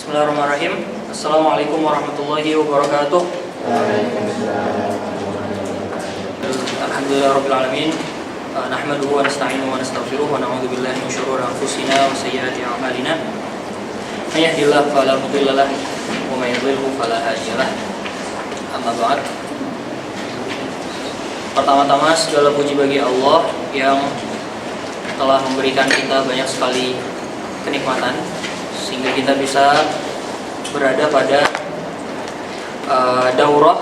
Bismillahirrahmanirrahim. Assalamualaikum warahmatullahi wabarakatuh. Alhamdulillahirabbil alamin. Nahmaduhu wa nasta'inuhu wa nastaghfiruh wa na'udzu billahi min shururi anfusina wa sayyiati a'malina. May yahdihillahu fala mudilla lahu wa may yudlilhu fala hadiya lahu. Amma ba'd. Pertama-tama segala puji bagi Allah yang telah memberikan kita banyak sekali kenikmatan sehingga kita bisa berada pada daurah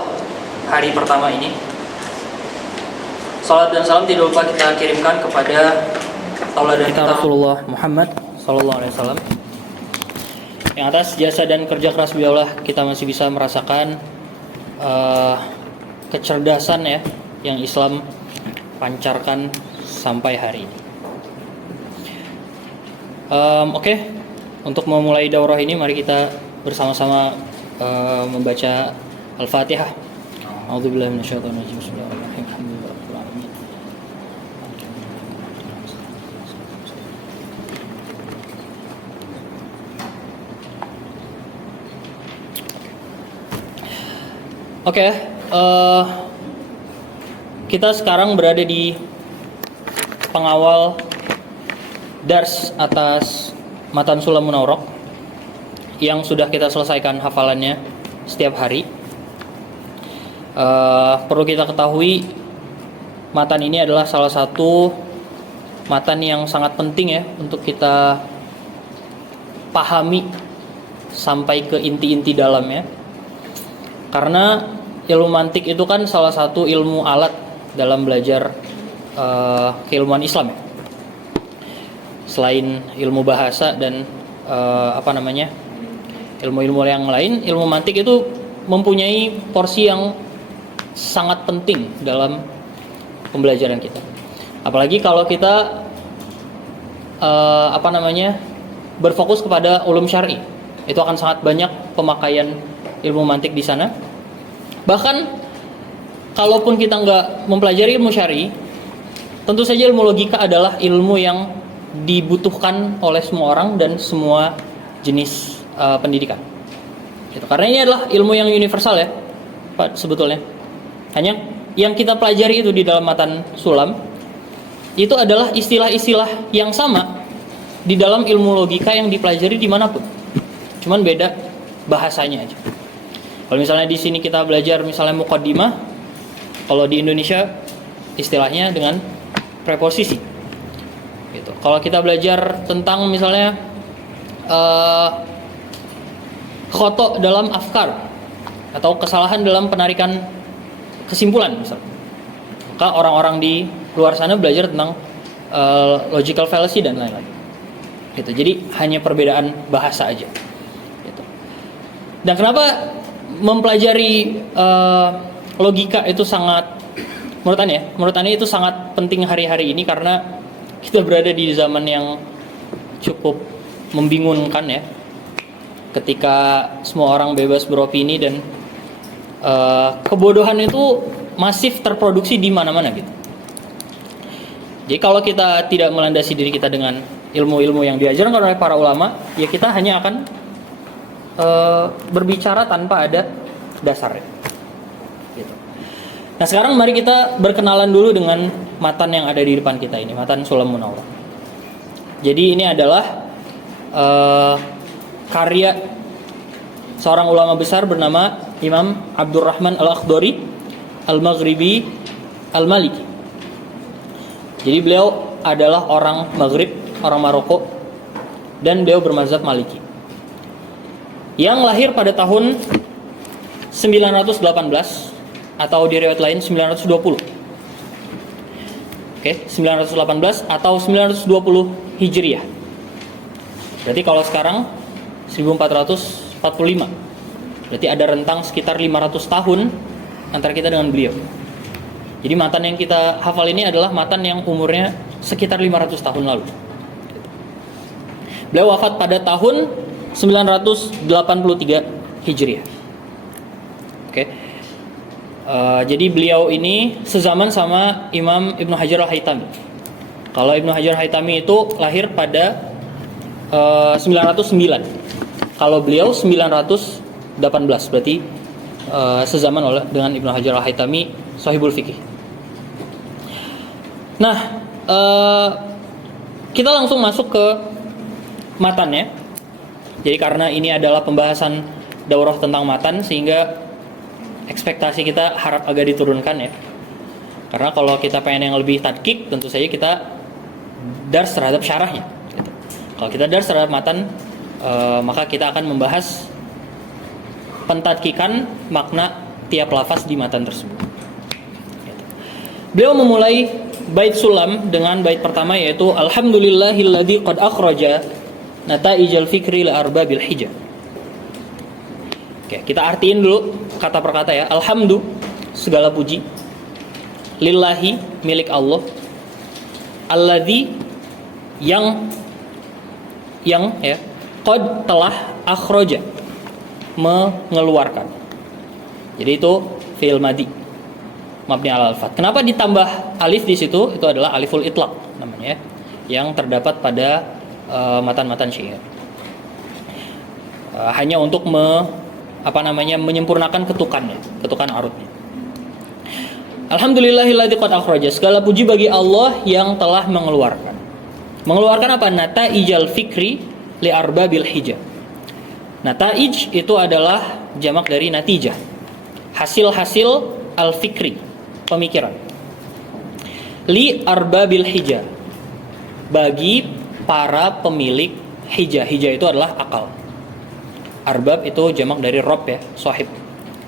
hari pertama ini. Salat dan salam tidak lupa kita kirimkan kepada tauladan kita Rasulullah Muhammad sallallahu alaihi wasallam. Yang atas jasa dan kerja keras beliaulah kita masih bisa merasakan kecerdasan ya yang Islam pancarkan sampai hari ini. Oke. Untuk memulai daurah ini mari kita bersama-sama membaca Al-Fatihah. A'udzubillahi minasyaitonir rajim. Bismillahirrahmanirrahim. Oke, kita sekarang berada di pengawal dars atas Matan Sulamun Awraq yang sudah kita selesaikan hafalannya setiap hari. Perlu kita ketahui matan ini adalah salah satu matan yang sangat penting ya untuk kita pahami sampai ke inti-inti dalamnya. Karena ilmu mantik itu kan salah satu ilmu alat dalam belajar keilmuan Islam ya. Selain ilmu bahasa dan ilmu-ilmu yang lain, ilmu mantik itu mempunyai porsi yang sangat penting dalam pembelajaran kita. Apalagi kalau kita berfokus kepada ulum syar'i, itu akan sangat banyak pemakaian ilmu mantik di sana. Bahkan kalaupun kita nggak mempelajari ilmu syar'i, tentu saja ilmu logika adalah ilmu yang dibutuhkan oleh semua orang dan semua jenis pendidikan. Gitu. Karena ini adalah ilmu yang universal ya, Pak, sebetulnya. Hanya yang kita pelajari itu di dalam matan sulam itu adalah istilah-istilah yang sama di dalam ilmu logika yang dipelajari dimanapun. Cuman beda bahasanya aja. Kalau misalnya di sini kita belajar misalnya muqaddimah, kalau di Indonesia istilahnya dengan preposisi. Gitu. Kalau kita belajar tentang misalnya khoto dalam afkar atau kesalahan dalam penarikan kesimpulan misalnya, maka orang-orang di luar sana belajar tentang logical fallacy dan lain-lain. Gitu. Jadi hanya perbedaan bahasa aja. Gitu. Dan kenapa mempelajari logika itu sangat menurut Anda itu sangat penting hari-hari ini, karena kita berada di zaman yang cukup membingungkan ya, ketika semua orang bebas beropini dan kebodohan itu masif terproduksi di mana-mana gitu. Jadi kalau kita tidak melandasi diri kita dengan ilmu-ilmu yang diajarkan oleh para ulama, ya kita hanya akan berbicara tanpa ada dasarnya. Gitu. Nah sekarang mari kita berkenalan dulu dengan matan yang ada di depan kita ini, matan Sulamun Awraq. Jadi ini adalah karya seorang ulama besar bernama Imam Abdurrahman Al-Akhdari Al-Maghribi Al-Maliki. Jadi beliau adalah orang Maghrib, orang Maroko, dan beliau bermazhab Maliki. Yang lahir pada tahun 918 atau di riwayat lain 920. Oke, 918 atau 920 Hijriah. Berarti kalau sekarang 1445. Berarti ada rentang sekitar 500 tahun antara kita dengan beliau. Jadi matan yang kita hafal ini adalah matan yang umurnya sekitar 500 tahun lalu. Beliau wafat pada tahun 983 Hijriah. Oke. Jadi beliau ini sezaman sama Imam Ibnu Hajar Al-Haytami. Kalau Ibnu Hajar Al-Haytami itu lahir pada 909. Kalau beliau 918, berarti sezaman dengan Ibnu Hajar Al-Haytami, Shahihul Fiqh. Nah, kita langsung masuk ke matannya. Jadi karena ini adalah pembahasan daurah tentang matan, sehingga ekspektasi kita harap agak diturunkan ya. Karena kalau kita pengen yang lebih tadkik, tentu saja kita dars terhadap syarahnya gitu. Kalau kita dars terhadap matan, maka kita akan membahas pentadkikan makna tiap lafaz di matan tersebut gitu. Beliau memulai bait sulam dengan bait pertama, yaitu alhamdulillahilladzi qad akhraja nataijal fikri li arbabil hijab. Oke, kita artiin dulu kata per kata ya. Alhamdu, segala puji, lillahi, milik Allah, alladzi, yang ya, qad, telah, akhraja, mengeluarkan. Jadi itu fi'il madi mabni ala al-fath. Kenapa ditambah alif di situ? Itu adalah aliful itlaq namanya, yang terdapat pada matan-matan syair. Hanya untuk menyempurnakan ketukan arutnya. Alhamdulillahilladzi qad akhraja, segala puji bagi Allah yang telah mengeluarkan. Mengeluarkan apa? Nataijal fikri li arbabil hijab. Nataij itu adalah jamak dari natijah, hasil-hasil al-fikri, pemikiran. Li arbabil hijab, bagi para pemilik hijah. Hijah itu adalah akal. Arbab itu jamak dari rob ya, sahib.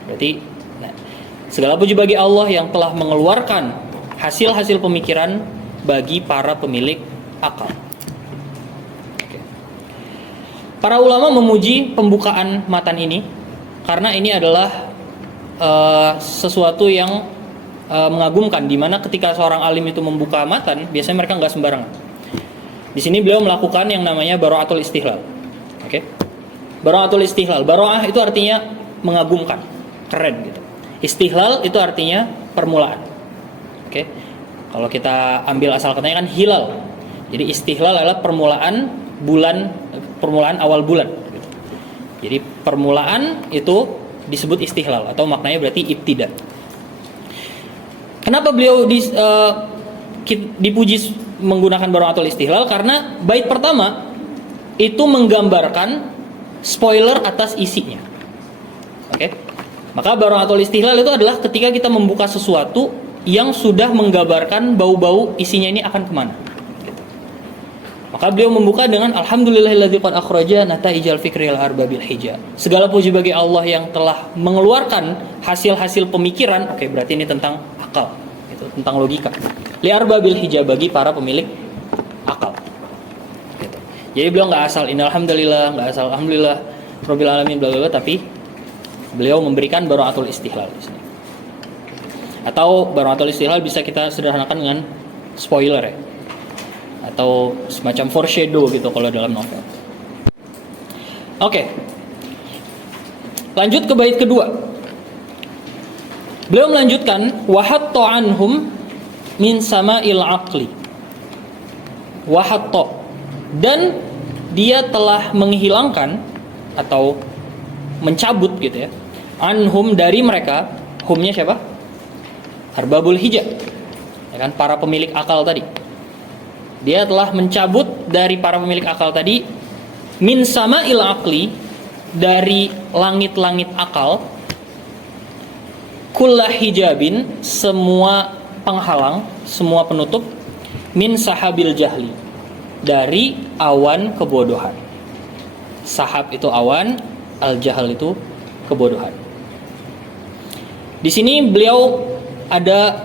Berarti segala puji bagi Allah yang telah mengeluarkan hasil-hasil pemikiran bagi para pemilik akal. Para ulama memuji pembukaan matan ini karena ini adalah sesuatu yang mengagumkan, di mana ketika seorang alim itu membuka matan, biasanya mereka nggak sembarangan. Di sini beliau melakukan yang namanya bara'atul istihlal. Oke. Bara'atul istihlal. Bara'ah itu artinya mengagumkan, keren gitu. Istihlal itu artinya permulaan. Oke. Kalau kita ambil asal katanya kan hilal. Jadi istihlal adalah permulaan awal bulan gitu. Jadi permulaan itu disebut istihlal, atau maknanya berarti ibtida. Kenapa beliau dipuji menggunakan bara'atul istihlal? Karena bait pertama itu menggambarkan spoiler atas isinya. Oke. Maka bara'atul istihlal itu adalah ketika kita membuka sesuatu yang sudah menggambarkan bau-bau isinya ini akan kemana. Maka beliau membuka dengan alhamdulillahilladzi qad akhraja nataijal fikri al arbabil hijab. Segala puji bagi Allah yang telah mengeluarkan hasil-hasil pemikiran. Oke, berarti ini tentang akal, gitu, tentang logika. Li arbabil hijab, bagi para pemilik akal. Gitu. Jadi beliau nggak asal innalhamdulillah, nggak asal alhamdulillah rabbil alamin bla bla, tapi beliau memberikan bara'atul istihlal di sini. Atau bara'atul istihlal bisa kita sederhanakan dengan spoiler ya, atau semacam foreshadow gitu kalau dalam novel. Oke. Lanjut ke bait kedua. Beliau melanjutkan wahatta anhum min sama'il aqli. Wahatta, dan dia telah menghilangkan atau mencabut gitu ya, anhum, dari mereka. Humnya siapa? Arbabul hijab, ya kan, para pemilik akal tadi. Dia telah mencabut dari para pemilik akal tadi, min sama'il aqli, dari langit-langit akal, kullah hijabin, semua penghalang, semua penutup, min sahabil jahli, dari awan kebodohan. Sahab itu awan, al-jahal itu kebodohan. Di sini beliau ada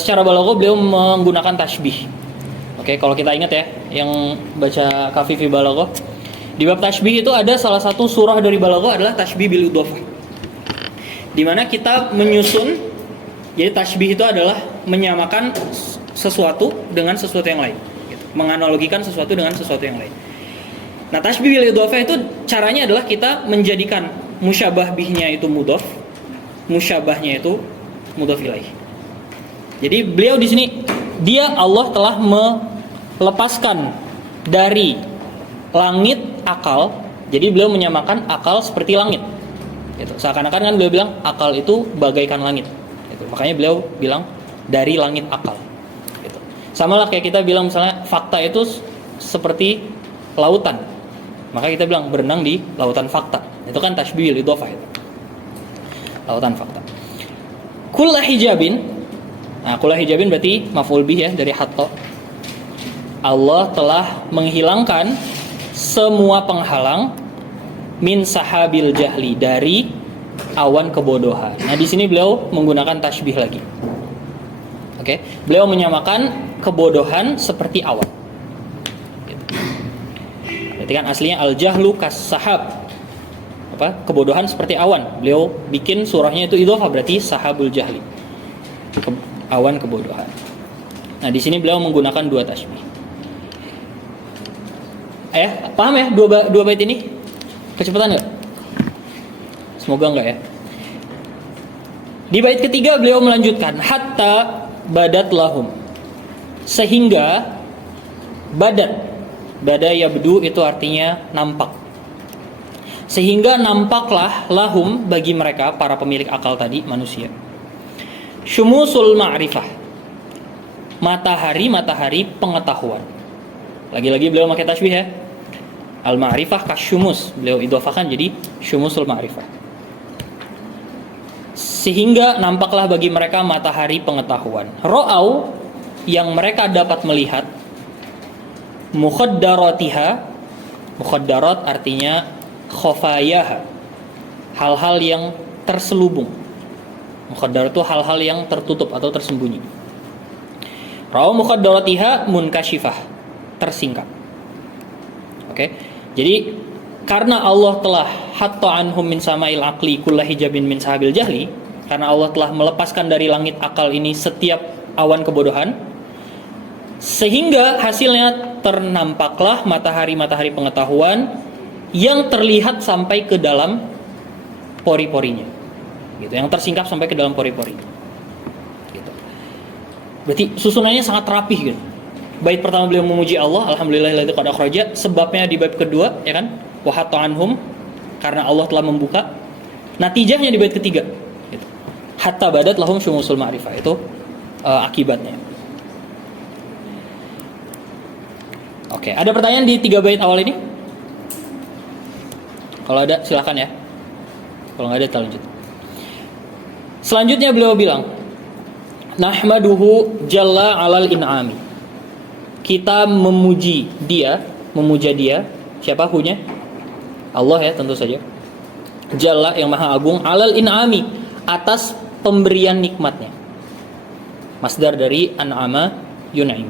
secara balaghah beliau menggunakan tasbih. Oke, kalau kita ingat ya, yang baca Kafi fi Balaghah, di bab tasbih itu ada salah satu surah dari Balaghah adalah tasbih bil idhofah. Di mana kita menyusun, jadi tasbih itu adalah menyamakan sesuatu dengan sesuatu yang lain, gitu. Menganalogikan sesuatu dengan sesuatu yang lain. Nah, tasbih bil idhofah itu caranya adalah kita menjadikan musyabah bihnya itu mudhof, musyabahnya itu mudhof ilaih. Jadi beliau di sini, dia Allah telah melepaskan dari langit akal Jadi beliau menyamakan akal seperti langit. Gitu. Seakan-akan kan beliau bilang akal itu bagaikan langit. Gitu. Makanya beliau bilang dari langit akal. Gitu. Sama lah kayak kita bilang misalnya fakta itu seperti lautan. Maka kita bilang berenang di lautan fakta. Itu kan tashbihul idhofah itu. Lautan fakta. Kullu hijabin. Nah, kullu hijabin berarti maf'ul bih ya dari hatta. Allah telah menghilangkan semua penghalang min sahabil jahli dari awan kebodohan. Nah, di sini beliau menggunakan tasbih lagi. Oke, beliau menyamakan kebodohan seperti awan. Berarti kan aslinya al-jahlu kas-sahab. Apa? Kebodohan seperti awan. Beliau bikin surahnya itu idhofah berarti sahabul jahli. Awan kebodohan. Nah, di sini beliau menggunakan dua tasbih. Paham ya dua bait ini? Kecepatan nggak? Semoga nggak ya. Di bait ketiga beliau melanjutkan hatta badat lahum, sehingga bada yabdu itu artinya nampak, sehingga nampaklah lahum bagi mereka para pemilik akal tadi manusia syumusul ma'rifah, matahari pengetahuan. Lagi-lagi beliau pakai tasbih ya. Al-ma'rifah kasyumus, beliau idhofahkan jadi syumusul ma'rifah. Sehingga nampaklah bagi mereka matahari pengetahuan. Ra'au, yang mereka dapat melihat, mukhaddaratiha, mukhaddarat artinya khofayaha, hal-hal yang terselubung. Mukhaddarat itu hal-hal yang tertutup atau tersembunyi. Ra'au mukhaddaratiha munkashifah, tersingkap. Oke. Jadi karena Allah telah hatta anhum min sama'il aqli kullu hijabin min sahabil jahli, karena Allah telah melepaskan dari langit akal ini setiap awan kebodohan, sehingga hasilnya ternampaklah matahari pengetahuan yang terlihat sampai ke dalam pori-porinya. Gitu, yang tersingkap sampai ke dalam pori-pori. Gitu. Berarti susunannya sangat rapih gitu. Bait pertama beliau memuji Allah, alhamdulillahilladzi qad akhraja, sebabnya di bait kedua ya kan, wa hatta anhum, karena Allah telah membuka. Natijahnya di bait ketiga gitu. Hatta badat lahum syumusul ma'rifah, itu akibatnya. Oke, ada pertanyaan di 3 bait awal ini? Kalau ada silakan ya. Kalau nggak ada kita lanjut. Selanjutnya beliau bilang, nahmaduhu jalla alal in'ami. Kita memuja dia, siapa hunya? Allah ya tentu saja. Jalla yang maha agung, alal in'ami, atas pemberian nikmatnya. Masdar dari an'ama yun'im.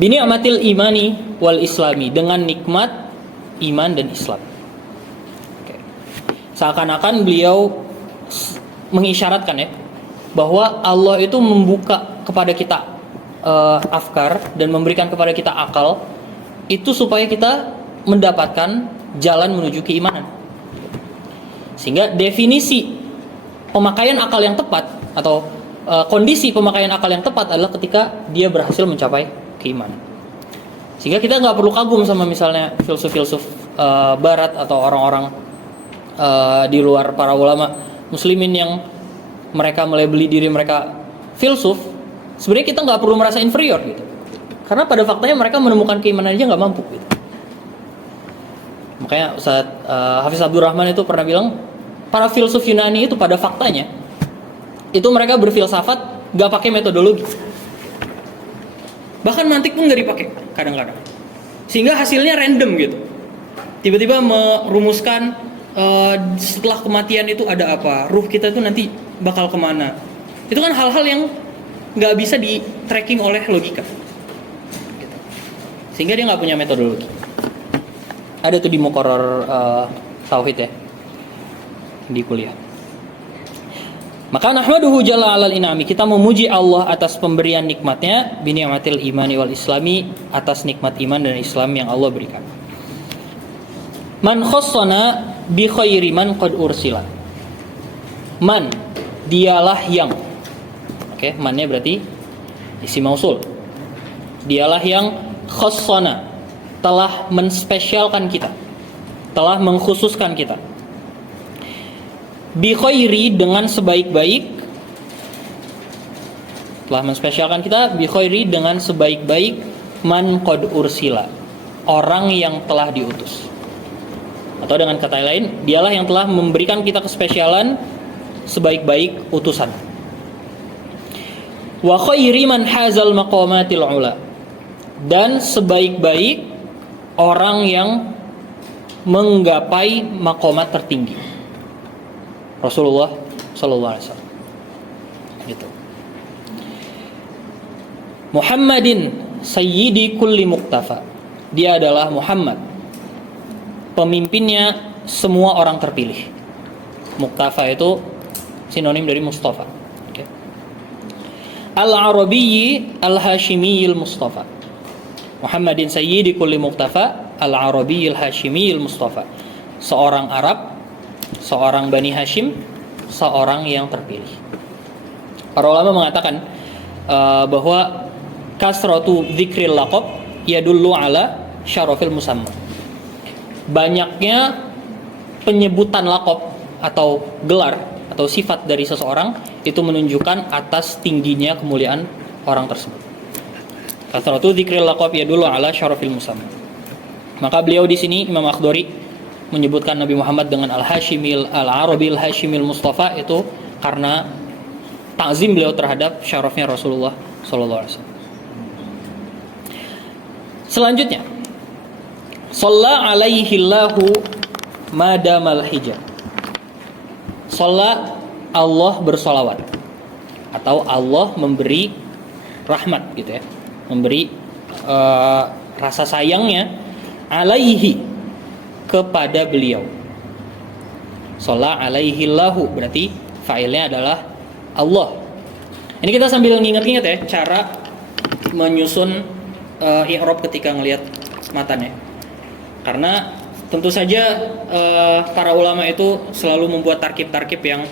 Bini'matil imani wal islami, dengan nikmat iman dan Islam. Oke. Seakan-akan beliau mengisyaratkan ya bahwa Allah itu membuka kepada kita afkar dan memberikan kepada kita akal itu supaya kita mendapatkan jalan menuju keimanan. Sehingga definisi pemakaian akal yang tepat atau kondisi pemakaian akal yang tepat adalah ketika dia berhasil mencapai keimanan. Sehingga kita nggak perlu kagum sama misalnya filsuf-filsuf barat atau orang-orang di luar para ulama muslimin yang mereka melabeli diri mereka filsuf. Sebenarnya kita nggak perlu merasa inferior gitu, karena pada faktanya mereka menemukan keimanan aja nggak mampu gitu. Makanya Ustaz Hafiz Abdul Rahman itu pernah bilang, para filsuf Yunani itu pada faktanya itu mereka berfilsafat nggak pakai metodologi, bahkan mantik pun nggak dipakai kadang-kadang, sehingga hasilnya random gitu. Tiba-tiba merumuskan setelah kematian itu ada apa, ruh kita itu nanti bakal kemana. Itu kan hal-hal yang nggak bisa di tracking oleh logika gitu. Sehingga dia nggak punya metodologi. Ada tuh di muqarrar tauhid ya di kuliah. Maka nahmaduhu jalla alal inami, kita memuji Allah atas pemberian nikmatnya, bini'matil imani wal islami, atas nikmat iman dan Islam yang Allah berikan. Man khassana bi khairi man qad ursila. Man, dialah yang. Oke, mannya berarti isim mausul. Dialah yang khassana, telah menspesialkan kita. telah mengkhususkan kita. Bi khairi, dengan sebaik-baik, telah menspesialkan kita bi khairi dengan sebaik-baik man qad ursila, orang yang telah diutus. Atau dengan kata lain, dialah yang telah memberikan kita kespesialan sebaik-baik utusan. Wa khairi man hazal maqamatil ula, dan sebaik-baik orang yang menggapai maqamat tertinggi, Rasulullah sallallahu alaihi wasallam. Gitu. Muhammadin sayyidi kulli muqtafa. Dia adalah Muhammad, pemimpinnya semua orang terpilih. Muqtafa itu sinonim dari Mustafa. Okay. Al-Arabiyyi al-Hashimiyyi al-Mustafa. Muhammadin sayyidi kulli muqtafa, al-Arabiyyi al-Hashimiyyi al-Mustafa. Seorang Arab, seorang Bani Hashim, seorang yang terpilih. Para ulama mengatakan bahwa kasratu dzikril laqab yadullu ala syarafil musamma. Banyaknya penyebutan laqab atau gelar atau sifat dari seseorang itu menunjukkan atas tingginya kemuliaan orang tersebut. Kasratu dzikril laqab yadullu ala syarafil musamma. Maka beliau di sini Imam Akhdari menyebutkan Nabi Muhammad dengan Al-Hashimil Al-Arabil Hashimil Mustafa itu karena ta'zim beliau terhadap syarafnya Rasulullah sallallahu alaihi wasallam. Selanjutnya, shalla alaihi Allahu madamal hijab. Shalla, Allah bersolawat, atau Allah memberi rahmat gitu ya, memberi rasa sayangnya alaihi, kepada beliau. Shalla alaihi Allahu berarti fa'ilnya adalah Allah. Ini kita sambil nginget-nginget ya cara menyusun i'rab ketika ngelihat matanya. Karena tentu saja para ulama itu selalu membuat tarkib-tarkib yang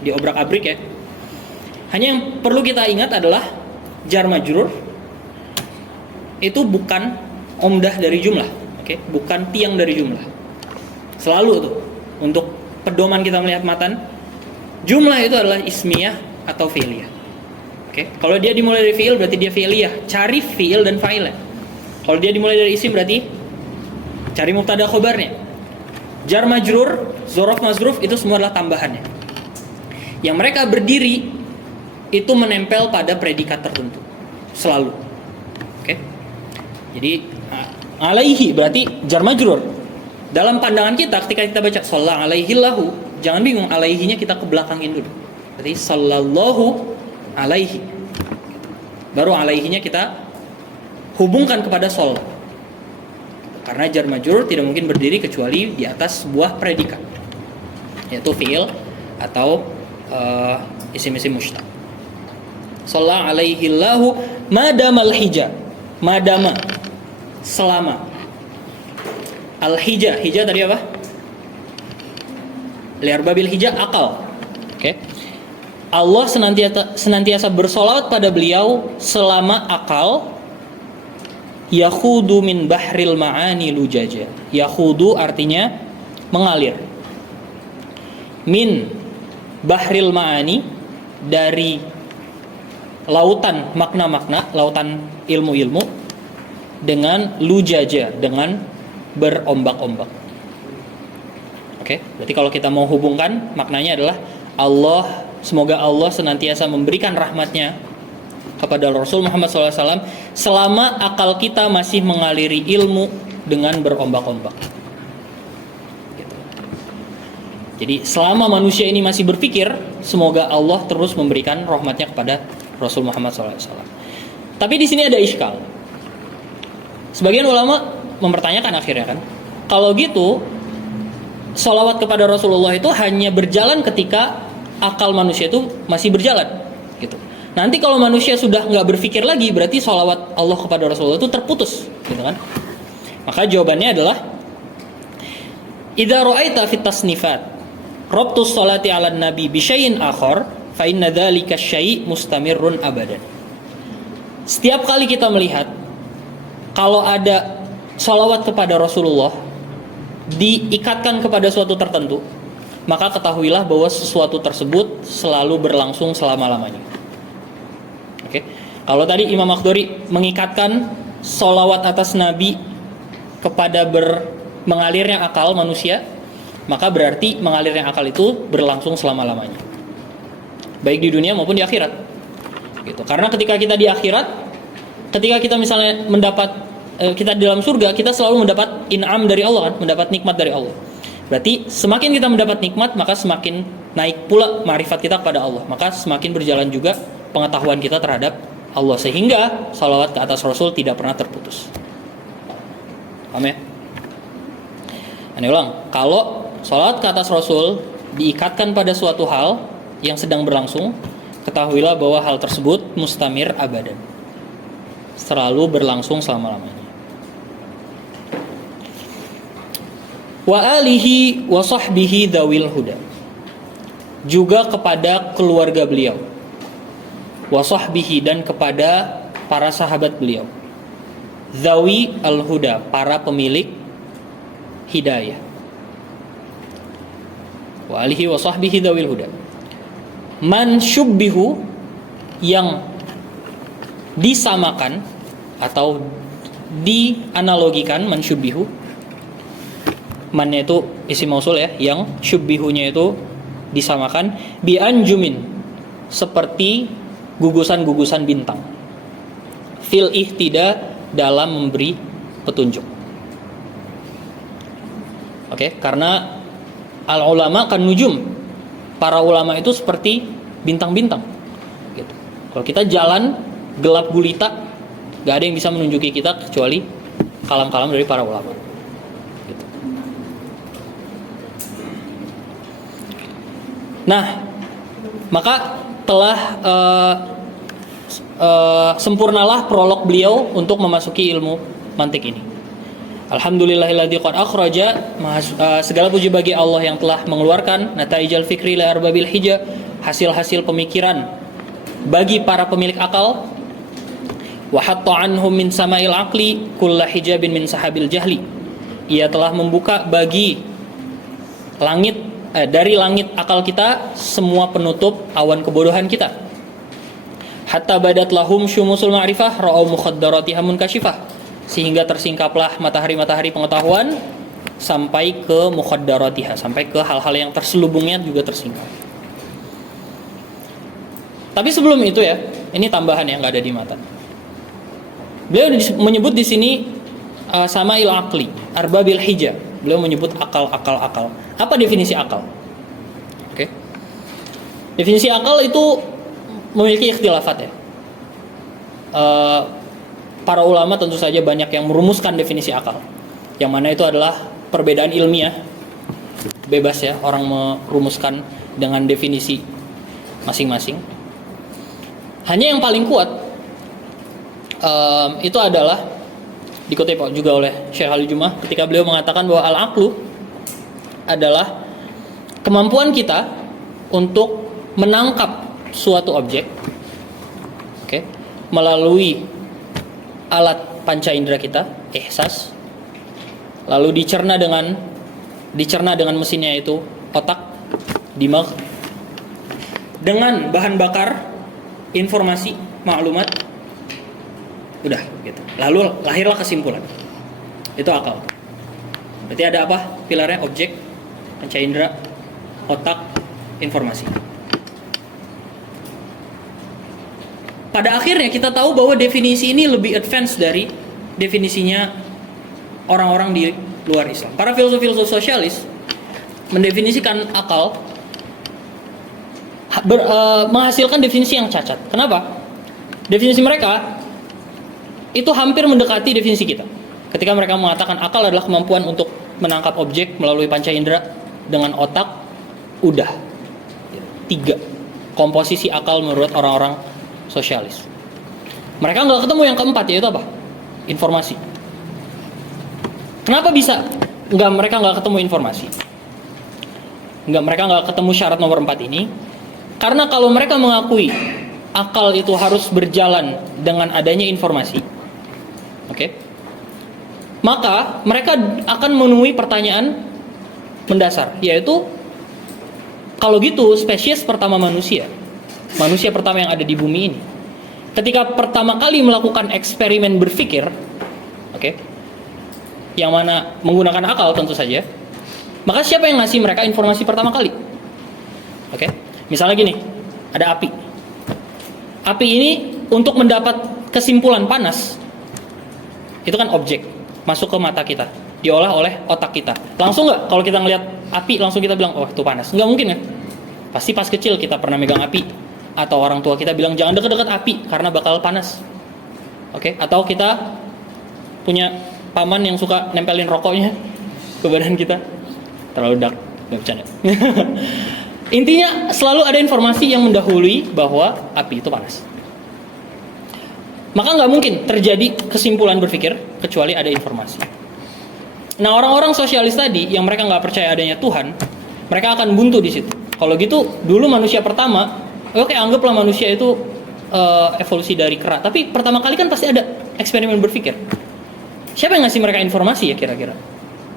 diobrak-abrik ya. Hanya yang perlu kita ingat adalah jar majrur itu bukan omdah dari jumlah, oke? Bukan tiang dari jumlah. Selalu tuh untuk pedoman kita melihat matan, jumlah itu adalah ismiyah atau fi'liyah. Oke, kalau dia dimulai dari fi'il berarti dia fi'liyah. Cari fi'il dan fa'ilnya. Kalau dia dimulai dari isim berarti cari mubtada khobarnya. Jar majrur, dzaraf mazruf itu semua adalah tambahannya. Yang mereka berdiri itu menempel pada predikat tertentu selalu. Oke. Jadi alaihi berarti jar majrur. Dalam pandangan kita ketika kita baca shalla alaihi lahu, jangan bingung alaihinya kita kebelakangin dulu. Berarti sallallahu alaihi. Baru alaihinya kita hubungkan kepada shalla. Karena jar majrur tidak mungkin berdiri kecuali di atas sebuah predikat, yaitu fi'il atau isim-isim mushtaq. Shalla alaihi Allahu madamal hijab. Madama selama. Al-hijah, hijah tadi apa? Liarbabil hijah akal. Oke. Allah senantiasa bersolawat pada beliau selama akal yakhudu min bahril ma'ani lujaja. Yakhudu artinya mengalir. Min bahril ma'ani, dari lautan makna-makna, lautan ilmu-ilmu, dengan lujaja, dengan berombak-ombak. Oke, berarti kalau kita mau hubungkan maknanya adalah semoga Allah senantiasa memberikan rahmatnya kepada Rasul Muhammad SAW selama akal kita masih mengaliri ilmu dengan berombak-ombak. Gitu. Jadi selama manusia ini masih berpikir, semoga Allah terus memberikan rahmatnya kepada Rasul Muhammad SAW. Tapi di sini ada iskal. Sebagian ulama mempertanyakan akhirnya kan, kalau gitu sholawat kepada Rasulullah itu hanya berjalan ketika akal manusia itu masih berjalan gitu. Nanti kalau manusia sudah nggak berpikir lagi, berarti sholawat Allah kepada Rasulullah itu terputus gitu kan. Maka jawabannya adalah idza ra'aita fit tasnifat rabtus sholati 'alan nabi bi syai'in akhar fa inna dzalika syai' mustamirrun abadan. Setiap kali kita melihat kalau ada sholawat kepada Rasulullah diikatkan kepada suatu tertentu, maka ketahuilah bahwa sesuatu tersebut selalu berlangsung selama-lamanya. Oke. Kalau tadi Imam Akhdari mengikatkan sholawat atas Nabi kepada mengalirnya akal manusia, maka berarti mengalirnya akal itu berlangsung selama-lamanya, baik di dunia maupun di akhirat. Gitu. Karena ketika kita di akhirat, ketika kita misalnya kita di dalam surga, kita selalu mendapat in'am dari Allah kan, mendapat nikmat dari Allah. Berarti semakin kita mendapat nikmat, maka semakin naik pula ma'rifat kita kepada Allah, maka semakin berjalan juga pengetahuan kita terhadap Allah, sehingga salawat ke atas Rasul tidak pernah terputus. Paham ya? Ini ulang, kalau salawat ke atas Rasul diikatkan pada suatu hal yang sedang berlangsung, ketahuilah bahwa hal tersebut mustamir abadan, selalu berlangsung selama-lamanya. Wa alihi wa sahbihi dzawil huda, juga kepada keluarga beliau, wa sahbihi, dan kepada para sahabat beliau, dzawi al-huda, para pemilik hidayah. Wa alihi wa sahbihi dzawil huda. Man syubbihu, yang disamakan atau dianalogikan, man syubbihu, mannya itu isim mausul ya, yang syubbihunya itu disamakan, bi anjumin, seperti gugusan-gugusan bintang, fil ihtida, dalam memberi petunjuk. Oke, karena al ulama kan nujum, para ulama itu seperti bintang-bintang gitu. Kalau kita jalan gelap gulita, gak ada yang bisa menunjuki kita kecuali kalam-kalam dari para ulama gitu. Nah, maka telah sempurnalah prolog beliau untuk memasuki ilmu mantik ini. Alhamdulillahilladzi qad akhraja, segala puji bagi Allah yang telah mengeluarkan nataijal fikri la arbabil hija, hasil-hasil pemikiran bagi para pemilik akal, wa hatta anhum min sama'il aqli kullu hijabin min sahabil jahli, ia telah membuka bagi langit dari langit akal kita semua penutup awan kebodohan kita. Hatta badat lahum syumusul ma'rifah ra'au mukhaddaratiha munkashifah, sehingga tersingkaplah matahari-matahari pengetahuan sampai ke mukhaddaratiha, sampai ke hal-hal yang terselubungnya juga tersingkap. Tapi sebelum itu ya, ini tambahan yang nggak ada di matan. Beliau menyebut di sini sama'il aqli, arbabil hija. Beliau menyebut akal. Apa definisi akal? Oke. Definisi akal itu memiliki ikhtilafat ya. Para ulama tentu saja banyak yang merumuskan definisi akal, yang mana itu adalah perbedaan ilmiah, bebas ya orang merumuskan dengan definisi masing-masing. Hanya yang paling kuat itu adalah dikutip juga oleh Syekh Ali Jumah ketika beliau mengatakan bahwa al-aqlu adalah kemampuan kita untuk menangkap suatu objek, oke, melalui alat panca indera kita, ihsas, lalu dicerna dengan mesinnya itu otak, dimag, dengan bahan bakar informasi, maklumat, udah gitu. Lalu lahirlah kesimpulan. Itu akal. Berarti ada apa? Pilarnya objek, panca indera, otak, informasi. Pada akhirnya kita tahu bahwa definisi ini lebih advance dari definisinya orang-orang di luar Islam. Para filsuf-filsuf sosialis mendefinisikan akal menghasilkan definisi yang cacat. Kenapa? Definisi mereka itu hampir mendekati definisi kita. Ketika mereka mengatakan akal adalah kemampuan untuk menangkap objek melalui panca indera dengan otak, udah 3 komposisi akal menurut orang-orang sosialis. Mereka nggak ketemu yang keempat, yaitu apa? Informasi. Kenapa bisa mereka nggak ketemu informasi? Mereka nggak ketemu syarat nomor 4 ini. Karena kalau mereka mengakui akal itu harus berjalan dengan adanya informasi, oke? maka mereka akan menemui pertanyaan mendasar, yaitu kalau gitu spesies pertama manusia pertama yang ada di bumi ini, ketika pertama kali melakukan eksperimen berpikir, oke, yang mana menggunakan akal tentu saja, maka siapa yang ngasih mereka informasi pertama kali? Oke, misalnya gini, ada api. Api ini untuk mendapat kesimpulan panas, itu kan objek masuk ke mata kita, diolah oleh otak kita. Langsung nggak kalau kita ngelihat api langsung kita bilang oh itu panas? Nggak mungkin kan? Pasti pas kecil kita pernah megang api, atau orang tua kita bilang jangan deket-deket api karena bakal panas. Oke? Atau kita punya paman yang suka nempelin rokoknya ke badan kita. Terlalu dark, nggak bercanda. Intinya selalu ada informasi yang mendahului bahwa api itu panas. Maka nggak mungkin terjadi kesimpulan berpikir kecuali ada informasi. Nah, orang-orang sosialis tadi yang mereka nggak percaya adanya Tuhan, mereka akan buntu di situ. Kalau gitu, dulu manusia pertama, oke, anggaplah manusia itu evolusi dari kera, tapi pertama kali kan pasti ada eksperimen berpikir. Siapa yang ngasih mereka informasi ya kira-kira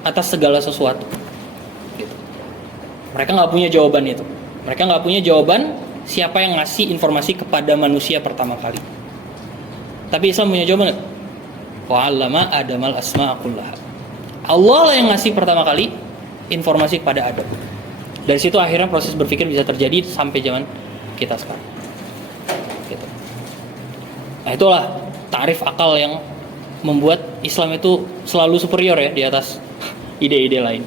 atas segala sesuatu? Gitu. Mereka nggak punya jawaban itu. Mereka nggak punya jawaban siapa yang ngasih informasi kepada manusia pertama kali. Tapi Islam punya jawaban nggak? Wa'allama Adamal asma'a kullaha. Allah lah yang ngasih pertama kali informasi kepada Adam. Dari situ akhirnya proses berpikir bisa terjadi sampai zaman kita sekarang. Gitu. Nah, itulah tarif akal yang membuat Islam itu selalu superior ya di atas ide-ide lain.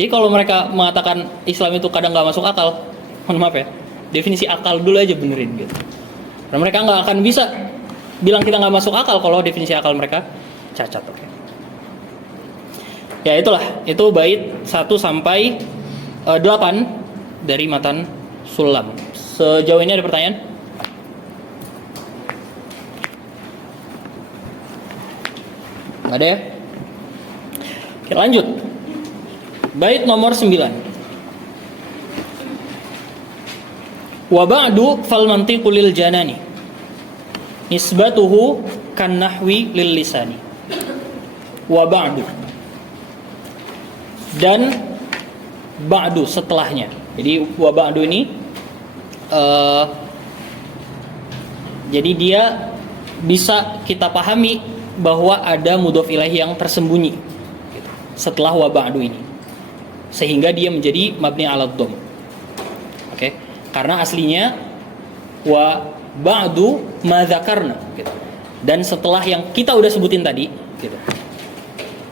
Jadi kalau mereka mengatakan Islam itu kadang nggak masuk akal, mohon maaf ya, definisi akal dulu aja benerin gitu. Karena mereka nggak akan bisa bilang kita nggak masuk akal kalau definisi akal mereka cacat. Oke. Ya itulah, itu bait 1 sampai 8 dari matan Sulam. Sejauh ini ada pertanyaan? Nggak ada ya? Oke, lanjut. Bait nomor 9. Wa ba'du fal mantiqu lil janani nisbatuhu kan nahwi lil lisani. Wa ba'du, dan ba'du setelahnya. Jadi wa ba'du ini jadi dia bisa kita pahami bahwa ada mudhof ilaih yang tersembunyi gitu, setelah wa ba'du ini, sehingga dia menjadi mabni 'ala dhamm. Oke? Karena aslinya wa ba'du ma dzakarna gitu. Dan setelah yang kita udah sebutin tadi gitu.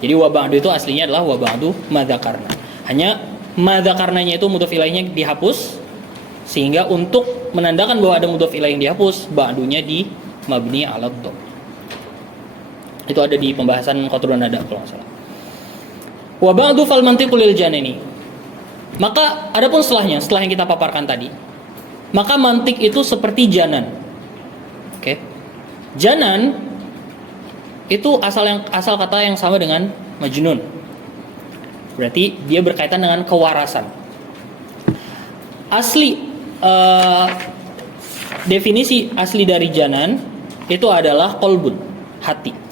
Jadi wa ba'du itu aslinya adalah wa ba'du ma dzakarna. Hanya ma dzakarnanya itu mudhof ilaihnya dihapus, sehingga untuk menandakan bahwa ada mudhof ilaih yang dihapus, ba'dunya di mabni 'ala dhamm. Itu ada di pembahasan Qatrun Nada kalau enggak salah. Wa ba'du fal mantiqu lil janani. Maka adapun setelah yang kita paparkan tadi, maka mantik itu seperti janan. Oke. Janan itu asal kata yang sama dengan majnun. Berarti dia berkaitan dengan kewarasan. Definisi asli dari janan itu adalah qalbun, hati.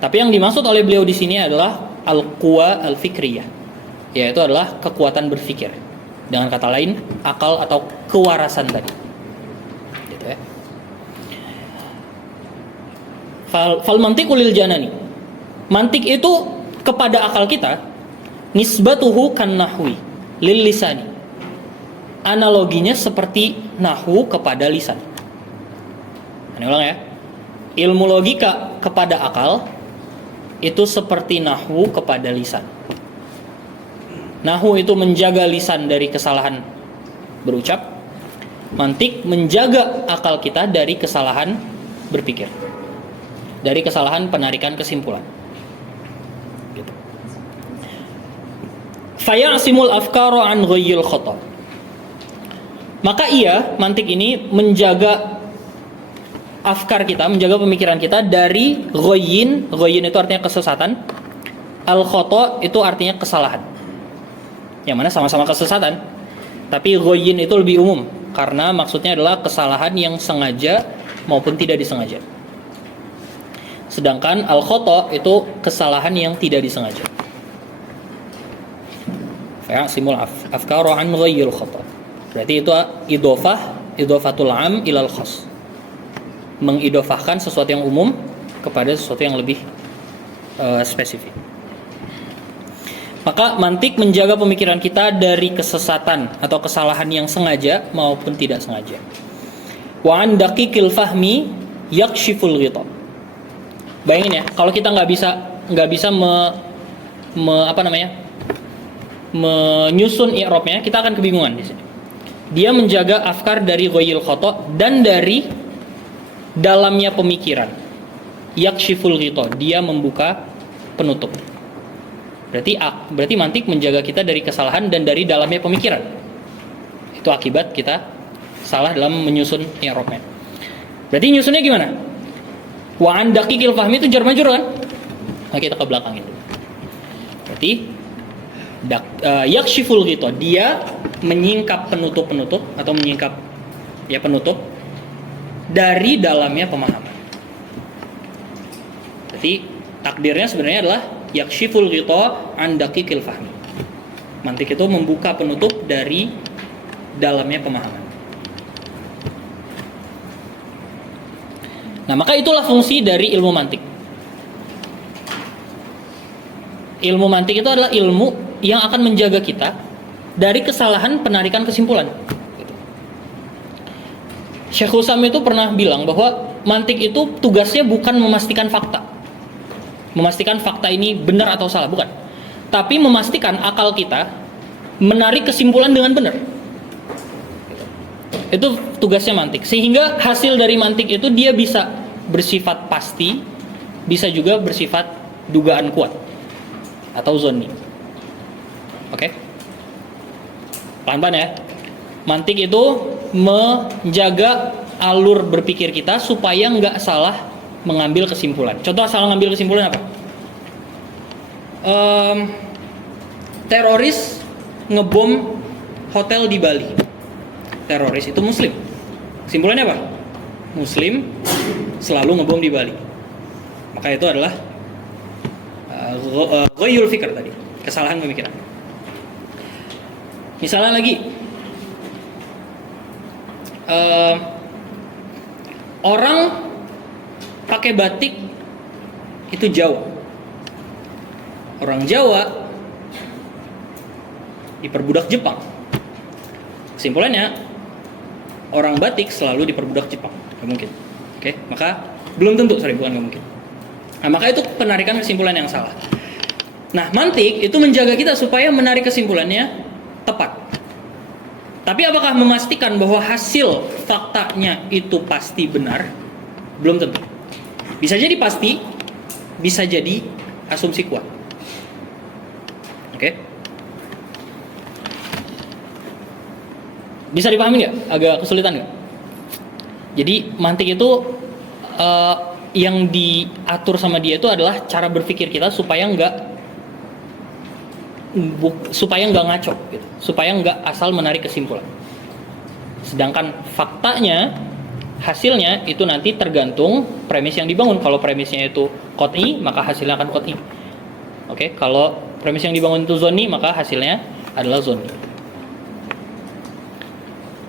Tapi yang dimaksud oleh beliau di sini adalah al-quwa al-fikriyah, yaitu adalah kekuatan berpikir. Dengan kata lain, akal atau kewarasan tadi. Gitu ya. Fal mantiqu lil janani. Mantik itu kepada akal kita, nisbatuhu kan nahwi lil lisani. Analoginya seperti nahwu kepada lisan. Ini ulang ya. Ilmu logika kepada akal itu seperti nahwu kepada lisan. Nahwu itu menjaga lisan dari kesalahan berucap. Mantik menjaga akal kita dari kesalahan berpikir, dari kesalahan penarikan kesimpulan. Gitu. Faya'simul afkara an ghayyil khata. Maka mantik ini menjaga afkar kita, menjaga pemikiran kita dari ghayyin. Ghayyin itu artinya kesesatan. Al khata itu artinya kesalahan. Yang mana sama-sama kesesatan, tapi ghayyin itu lebih umum karena maksudnya adalah kesalahan yang sengaja maupun tidak disengaja. Sedangkan al-khata itu kesalahan yang tidak disengaja. Fa'asimul afkara an ghayyil khata. Berarti itu idhafatul am ilal khas. Mengidofahkan sesuatu yang umum kepada sesuatu yang lebih spesifik. Maka mantik menjaga pemikiran kita dari kesesatan atau kesalahan yang sengaja maupun tidak sengaja. Wa an daqiqil fahmi yakshiful ghita. Bayangin ya, kalau kita nggak bisa menyusun i'rabnya, kita akan kebingungan di sini. Dia menjaga afkar dari ghayyil khata dan dari dalamnya pemikiran. Yakshiful ghita, dia membuka penutup. Berarti mantik menjaga kita dari kesalahan dan dari dalamnya pemikiran. Itu akibat kita salah dalam menyusun i'rabnya. Berarti nyusunnya gimana? Wa an daqiqil fahmi itu jar majrur kan? Nah, kita ke belakangin dulu. Berarti yakshiful ghita, dia menyingkap penutup-penutup atau menyingkap ya penutup dari dalamnya pemahaman. Berarti takdirnya sebenarnya adalah yakshiful ghita an daqiqil fahmi. Mantik itu membuka penutup dari dalamnya pemahaman. Nah, maka itulah fungsi dari ilmu mantik. Ilmu mantik itu adalah ilmu yang akan menjaga kita dari kesalahan penarikan kesimpulan. Syekh Utsam itu pernah bilang bahwa mantik itu tugasnya bukan memastikan fakta. Memastikan fakta ini benar atau salah, bukan. Tapi memastikan akal kita menarik kesimpulan dengan benar. Itu tugasnya mantik. Sehingga hasil dari mantik itu dia bisa bersifat pasti, bisa juga bersifat dugaan kuat atau zonni. Oke? Pelan-pelan ya. Mantik itu menjaga alur berpikir kita supaya nggak salah mengambil kesimpulan. Contoh salah mengambil kesimpulan apa? Teroris ngebom hotel di Bali. Teroris itu muslim. Kesimpulannya apa? Muslim selalu ngebom di Bali. Maka itu adalah ghayyul fikr tadi, kesalahan pemikiran. Misalnya lagi, orang pakai batik itu Jawa. Orang Jawa diperbudak Jepang. Kesimpulannya, orang batik selalu diperbudak Jepang. Gak mungkin. Oke, maka belum tentu, bukan gak mungkin. Nah, maka itu penarikan kesimpulan yang salah. Nah, mantik itu menjaga kita supaya menarik kesimpulannya tepat. Tapi apakah memastikan bahwa hasil faktanya itu pasti benar? Belum tentu. Bisa jadi pasti, bisa jadi asumsi kuat. Oke? Bisa dipahami nggak? Agak kesulitan nggak? Jadi mantik itu yang diatur sama dia itu adalah cara berpikir kita supaya nggak ngaco, gitu. Supaya nggak asal menarik kesimpulan. Sedangkan faktanya, hasilnya itu nanti tergantung premis yang dibangun. Kalau premisnya itu qot'i, maka hasilnya akan qot'i. Oke, kalau premis yang dibangun itu zonni, maka hasilnya adalah zonni.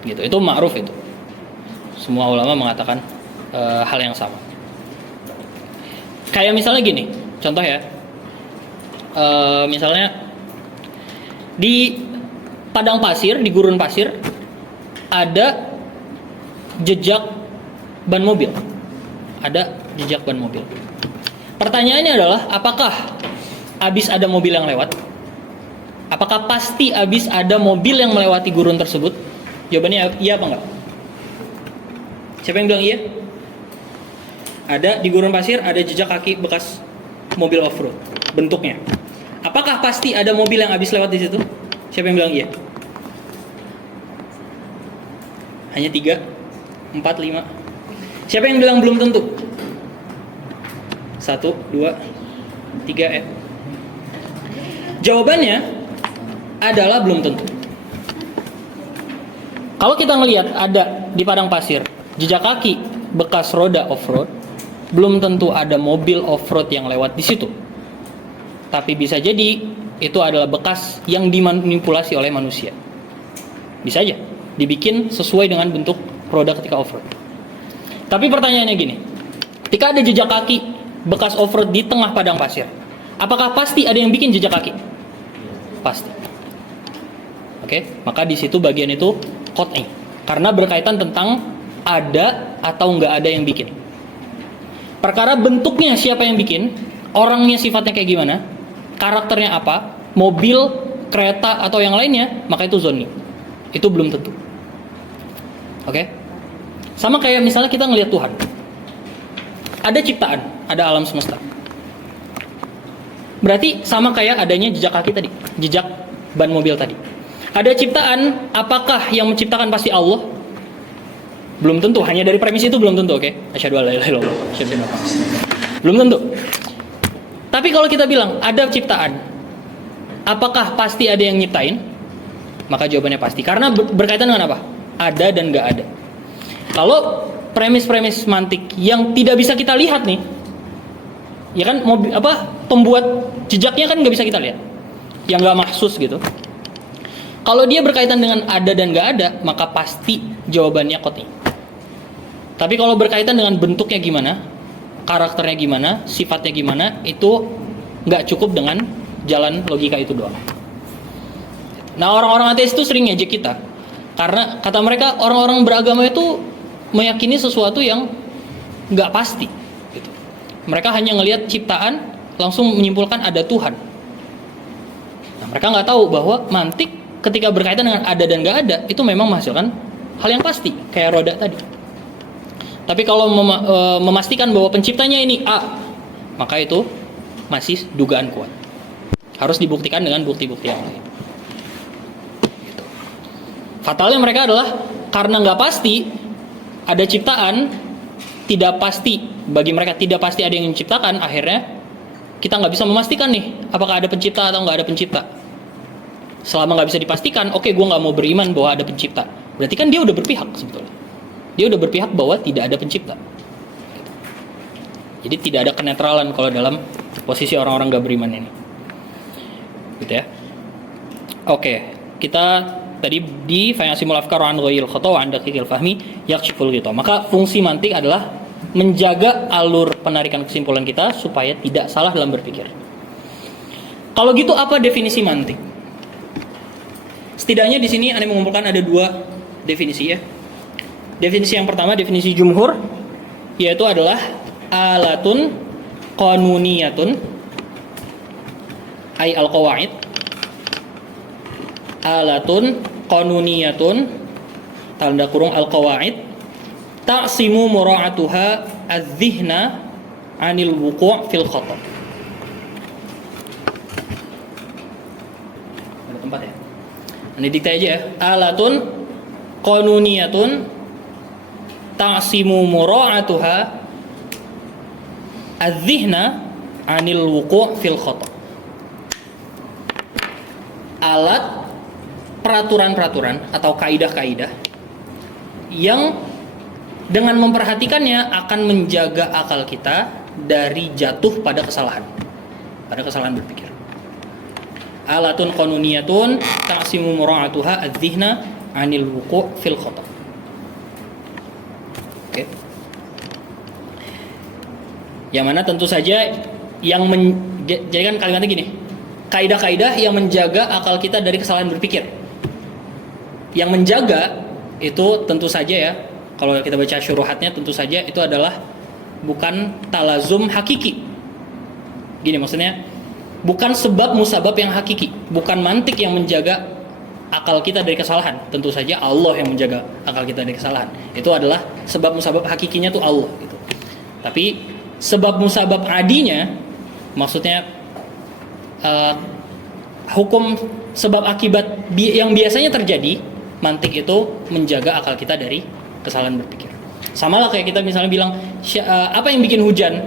Gitu, itu ma'ruf itu. Semua ulama mengatakan hal yang sama. Kayak misalnya gini, contoh ya. Misalnya di padang pasir, di gurun pasir ada jejak ban mobil. Ada jejak ban mobil. Pertanyaannya adalah, apakah habis ada mobil yang lewat? Apakah pasti habis ada mobil yang melewati gurun tersebut? Jawabannya iya apa enggak? Siapa yang bilang iya? Ada di gurun pasir, ada jejak kaki bekas mobil off-road. Bentuknya. Apakah pasti ada mobil yang habis lewat di situ? Siapa yang bilang iya? Hanya 3, 4, 5. Siapa yang bilang belum tentu? 1, 2, 3 ya. Jawabannya adalah belum tentu. Kalau kita ngelihat ada di padang pasir jejak kaki bekas roda off-road, belum tentu ada mobil off-road yang lewat di situ. Tapi bisa jadi itu adalah bekas yang dimanipulasi oleh manusia. Bisa aja dibikin sesuai dengan bentuk roda ketika off-road. Tapi pertanyaannya gini, ketika ada jejak kaki bekas off-road di tengah padang pasir, apakah pasti ada yang bikin jejak kaki? Pasti. Oke, maka di situ bagian itu qat'i, karena berkaitan tentang ada atau nggak ada yang bikin. Perkara bentuknya siapa yang bikin, orangnya sifatnya kayak gimana, karakternya apa, mobil, kereta atau yang lainnya, maka itu zonni. Itu belum tentu. Oke? Sama kayak misalnya kita ngelihat Tuhan. Ada ciptaan, ada alam semesta. Berarti sama kayak adanya jejak kaki tadi, jejak ban mobil tadi. Ada ciptaan, apakah yang menciptakan pasti Allah? Belum tentu, hanya dari premis itu belum tentu, oke? Asyhadu alla ilaha illallah, asyhadu anna Muhammadan rasulullah. Belum tentu. Tapi kalau kita bilang ada ciptaan, apakah pasti ada yang nyiptain? Maka jawabannya pasti. Karena berkaitan dengan apa? Ada dan nggak ada. Kalau premis-premis mantik yang tidak bisa kita lihat nih, ya kan, pembuat jejaknya kan nggak bisa kita lihat, yang nggak mahsus gitu. Kalau dia berkaitan dengan ada dan nggak ada, maka pasti jawabannya qat'i. Tapi kalau berkaitan dengan bentuknya gimana, karakternya gimana, sifatnya gimana, itu nggak cukup dengan jalan logika itu doang. Nah, orang-orang ateis itu sering ngejek kita, karena kata mereka orang-orang beragama itu meyakini sesuatu yang nggak pasti. Gitu. Mereka hanya ngelihat ciptaan, langsung menyimpulkan ada Tuhan. Nah, mereka nggak tahu bahwa mantik ketika berkaitan dengan ada dan nggak ada, itu memang menghasilkan hal yang pasti, kayak roda tadi. Tapi kalau memastikan bahwa penciptanya ini A, maka itu masih dugaan kuat. Harus dibuktikan dengan bukti-bukti yang lain. Gitu. Fatalnya mereka adalah karena nggak pasti ada ciptaan, tidak pasti bagi mereka, tidak pasti ada yang menciptakan, akhirnya kita nggak bisa memastikan nih apakah ada pencipta atau nggak ada pencipta. Selama nggak bisa dipastikan, oke, gue nggak mau beriman bahwa ada pencipta. Berarti kan dia udah berpihak sebetulnya. Dia udah berpihak bahwa tidak ada pencipta. Jadi tidak ada kenetralan kalau dalam posisi orang-orang nggak beriman ini. Gitu ya. Oke, kita tadi di fayasimul afkar an ghairil khata wa an daqiqil fahmi yakshiful ghita. Maka fungsi mantik adalah menjaga alur penarikan kesimpulan kita supaya tidak salah dalam berpikir. Kalau gitu apa definisi mantik? Setidaknya di sini Anda mengumpulkan ada dua definisi ya. Definisi yang pertama, definisi jumhur, yaitu adalah alatun qanuniyatun ay al-qawaid. Alatun qanuniyatun tanda kurung al-qawaid ta'simu mura'atuha adz-dzihna 'anil wuqu' fil khata'. Ada tempat ya? Ini dikte aja ya. Alatun qanuniyatun ta'simu mura'atuha adz-dzihna 'anil wuqu' fil khata'. Alat peraturan-peraturan atau kaidah-kaidah yang dengan memperhatikannya akan menjaga akal kita dari jatuh pada kesalahan berpikir. Alatun qanuniyatun ta'simu mura'atuha adz-dzihna 'anil wuqu' fil khata'. Oke. Yang mana tentu saja jadi kan kalimatnya gini. Kaidah-kaidah yang menjaga akal kita dari kesalahan berpikir. Yang menjaga itu tentu saja ya, kalau kita baca syuruhatnya tentu saja itu adalah bukan talazum hakiki. Gini maksudnya, bukan sebab musabab yang hakiki, bukan mantik yang menjaga akal kita dari kesalahan. Tentu saja Allah yang menjaga akal kita dari kesalahan. Itu adalah sebab musabab hakikinya tuh Allah gitu. Tapi sebab musabab adinya, maksudnya hukum sebab akibat yang biasanya terjadi, mantik itu menjaga akal kita dari kesalahan berpikir. Sama lah kayak kita misalnya bilang, apa yang bikin hujan?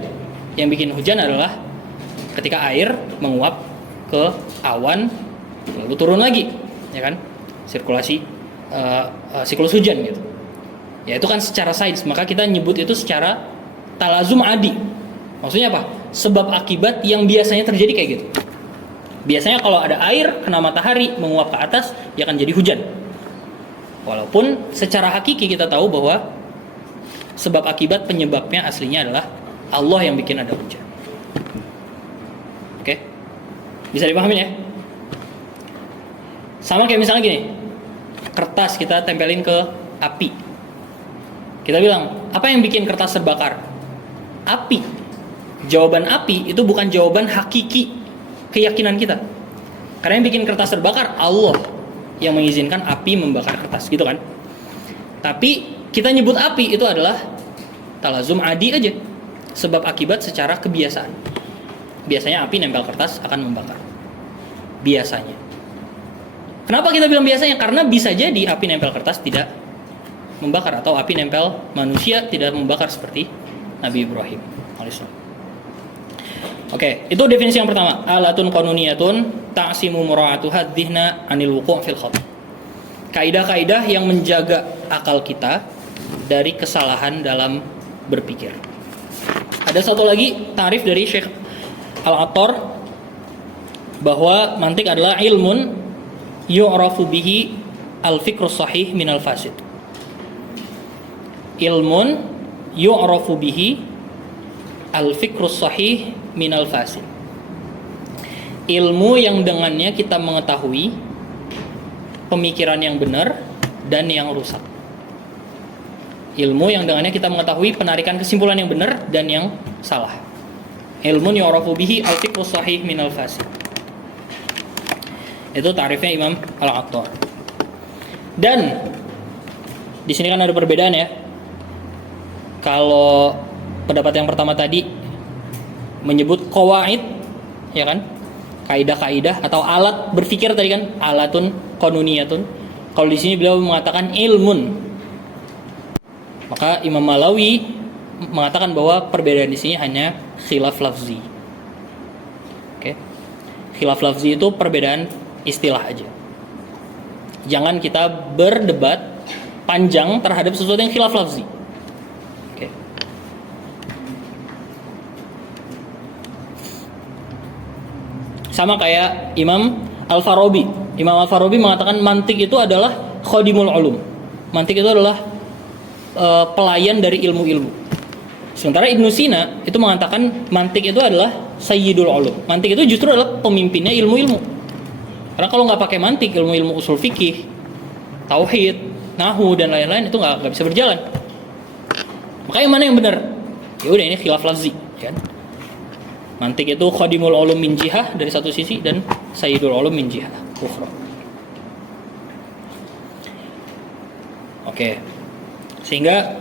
Yang bikin hujan adalah ketika air menguap ke awan lalu turun lagi, ya kan? Sirkulasi siklus hujan gitu. Ya itu kan secara sains, maka kita nyebut itu secara talazum adi. Maksudnya apa? Sebab akibat yang biasanya terjadi kayak gitu. Biasanya kalau ada air kena matahari menguap ke atas, dia akan jadi hujan. Walaupun secara hakiki kita tahu bahwa sebab akibat penyebabnya aslinya adalah Allah yang bikin ada hujan. Oke? Bisa dipahami ya? Sama kayak misalnya gini. Kertas kita tempelin ke api. Kita bilang, apa yang bikin kertas terbakar? Api. Jawaban api itu bukan jawaban hakiki keyakinan kita. Karena yang bikin kertas terbakar Allah yang mengizinkan api membakar kertas, gitu kan? Tapi kita nyebut api itu adalah talazum adi aja, sebab akibat secara kebiasaan. Biasanya api nempel kertas akan membakar. Biasanya. Kenapa kita bilang biasanya? Karena bisa jadi api nempel kertas tidak membakar, atau api nempel manusia tidak membakar seperti Nabi Ibrahim alaihissalam. Oke, itu definisi yang pertama. Alatun qanuniyatun ta'simu mura'atuha dhihna 'anil wuqu' fil khata'. Kaidah-kaidah yang menjaga akal kita dari kesalahan dalam berpikir. Ada satu lagi tarif dari Syekh Al-Attar bahwa mantik adalah ilmun yu'rafu bihi al-fikrus sahih minal fasid. Ilmun yu'rafu bihi al-fikrus sahih minal fasid. Ilmu yang dengannya kita mengetahui pemikiran yang benar dan yang rusak. Ilmu yang dengannya kita mengetahui penarikan kesimpulan yang benar dan yang salah. Ilmun yu'rafu bihi al-fikrus sahih minal fasid. Itu tarifnya Imam Al-Attar. Dan di sini kan ada perbedaan ya. Kalau pendapat yang pertama tadi menyebut qawaid, ya kan? Kaidah-kaidah atau alat berpikir tadi kan, alatun qanuniyatun. Kalau di sini beliau mengatakan ilmun. Maka Imam Malawi mengatakan bahwa perbedaan di sini hanya khilaf lafzi. Oke. Khilaf lafzi itu perbedaan istilah aja. Jangan kita berdebat panjang terhadap sesuatu yang khilaf lafzi. Oke. Sama kayak Imam Al-Farabi. Imam Al-Farabi mengatakan mantik itu adalah khadimul ulum. Mantik itu adalah pelayan dari ilmu-ilmu. Sementara Ibnu Sina itu mengatakan mantik itu adalah sayyidul ulum. Mantik itu justru adalah pemimpinnya ilmu-ilmu. Karena kalau nggak pakai mantik, ilmu-ilmu usul fikih, tauhid, nahwu dan lain-lain itu nggak bisa berjalan. Makanya mana yang benar? Ya udah, ini khilaf lafzi, kan? Mantik itu khadimul ulum min jihah dari satu sisi dan sayyidul ulum min jihah ukhra. Oke. Sehingga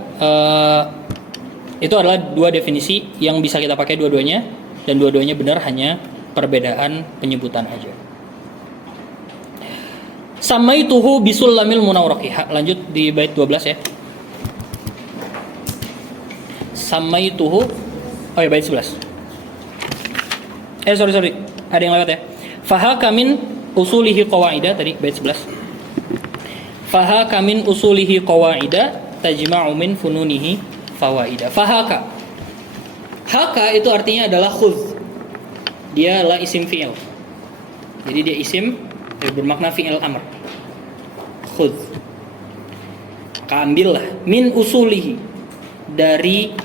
itu adalah dua definisi yang bisa kita pakai dua-duanya, dan dua-duanya benar, hanya perbedaan penyebutan aja. Samaituhu bisullamil munawraqi. Lanjut di bait 12 ya. Samaituhu, oh ya, bait 11. Sorry. Ada yang lewat ya. Fahaka min usulihi qawaida, tadi bait 11. Fahaka min usulihi qawaida tajma'u min fununihi fawaida. Fahaka. Haka itu artinya adalah khudh. Dia adalah isim fi'il. Jadi dia isim bermakna fi'il amr. Khudh. Ambillah min usulihi, dari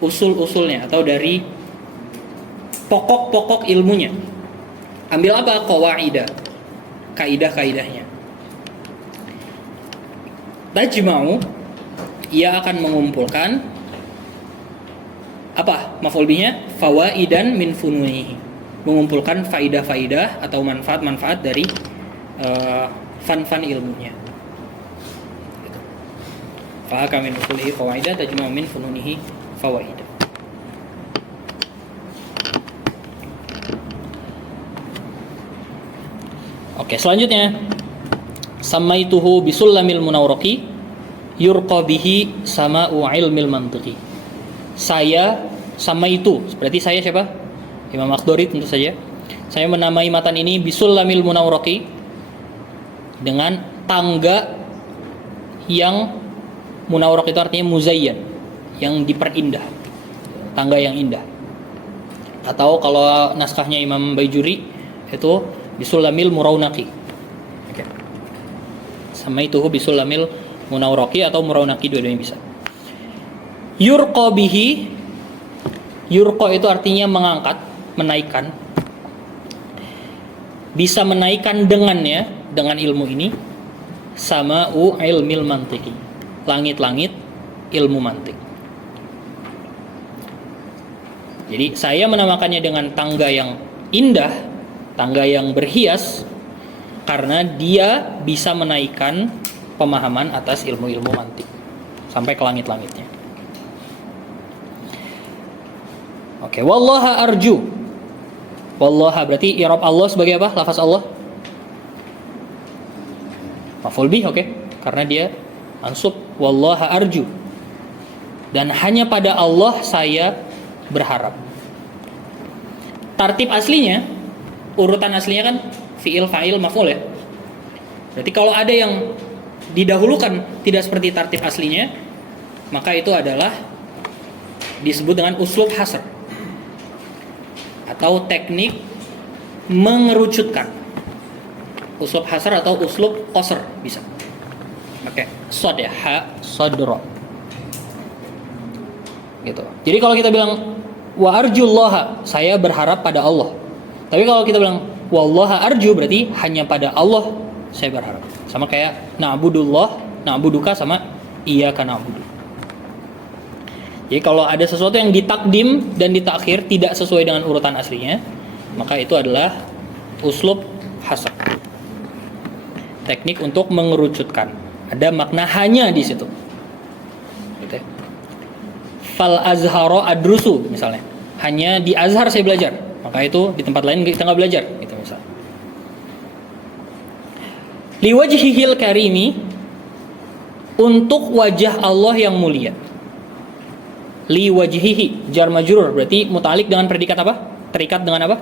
usul-usulnya atau dari pokok-pokok ilmunya. Ambil apa? Qawaida, kaidah-kaidahnya. Tajma'u, ia akan mengumpulkan apa? Maf'ul bihnya fawaidan min fununihi, mengumpulkan faidah-faidah atau manfaat-manfaat dari fan-fan ilmunya. Fa min usulihi fawaidah tajma'u min fununihi fawaidah. Oke, selanjutnya samaituhu bisullamil munawraqi yurqa bihi sama'u ilmil mantiqi. Saya sama itu, berarti saya siapa? Imam Akhdari tentu saja. Saya menamai matan ini bisullamil munawraqi, dengan tangga yang munawraq itu artinya muzayyan, yang diperindah. tangga yang indah. Atau kalau naskahnya Imam Baijuri itu bisulamil muraunaki. Oke. Sama itu bisulamil munawraqi atau muraunaki, dua-duanya bisa. Yurqa bihi, yurqa itu artinya mengangkat, menaikkan. Bisa menaikkan dengannya, dengan ilmu ini, sama'u ilmil mantiki, langit-langit ilmu mantik. Jadi saya menamakannya dengan tangga yang indah, tangga yang berhias, karena dia bisa menaikkan pemahaman atas ilmu-ilmu mantik sampai ke langit-langitnya. Oke, wallaha arju. Wallaha berarti i'rab Allah sebagai apa? Lafaz Allah maf'ul bih, oke? Karena dia mansub, wallaha arju. Dan hanya pada Allah saya berharap. Tartib aslinya, urutan aslinya kan fi'il, fa'il, maf'ul ya. Berarti kalau ada yang didahulukan tidak seperti tartib aslinya, maka itu adalah disebut dengan uslub hasr atau teknik mengerucutkan. Uslub hasr atau uslub qasr bisa. Oke, sod ya, ha sodro. Gitu. Jadi kalau kita bilang wa arjullaha, saya berharap pada Allah. Tapi kalau kita bilang wallaha arju, berarti hanya pada Allah saya berharap. Sama kayak na'budullah, na'buduka sama iyyaka na'budu. Jadi kalau ada sesuatu yang ditakdim dan ditakhir tidak sesuai dengan urutan aslinya, maka itu adalah uslub hasr. Teknik untuk mengerucutkan. Ada makna hanya di situ. Gitu ya. Fal azharo adrusu misalnya. Hanya di azhar saya belajar. Maka itu di tempat lain kita nggak belajar, gitu misalnya. Liwajhihil karimi, untuk wajah Allah yang mulia. Liwajhihi jar majrur, berarti muta'alliq dengan predikat apa? Terikat dengan apa?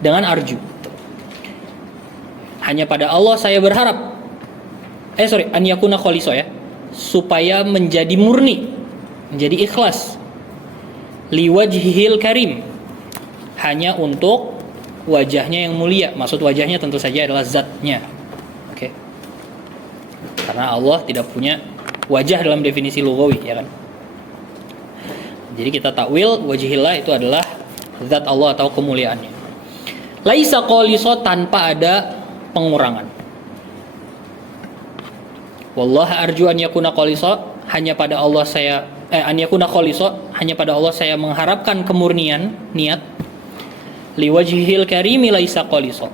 Dengan arju. Hanya pada Allah saya berharap. An yakuna khaliso ya. Supaya menjadi murni, menjadi ikhlas. Liwajhihil karim, hanya untuk wajahnya yang mulia. Maksud wajahnya tentu saja adalah zatnya. Oke. Karena Allah tidak punya wajah dalam definisi lughawi, ya kan? Jadi kita takwil wajhillah itu adalah zat Allah atau kemuliaannya. Laisa khaliso, tanpa ada pengurangan. Wallahi arju an yakuna khaliso, hanya pada Allah saya an yakuna khaliso, hanya pada Allah saya mengharapkan kemurnian niat. Liwajhil karimi laisa khaliso,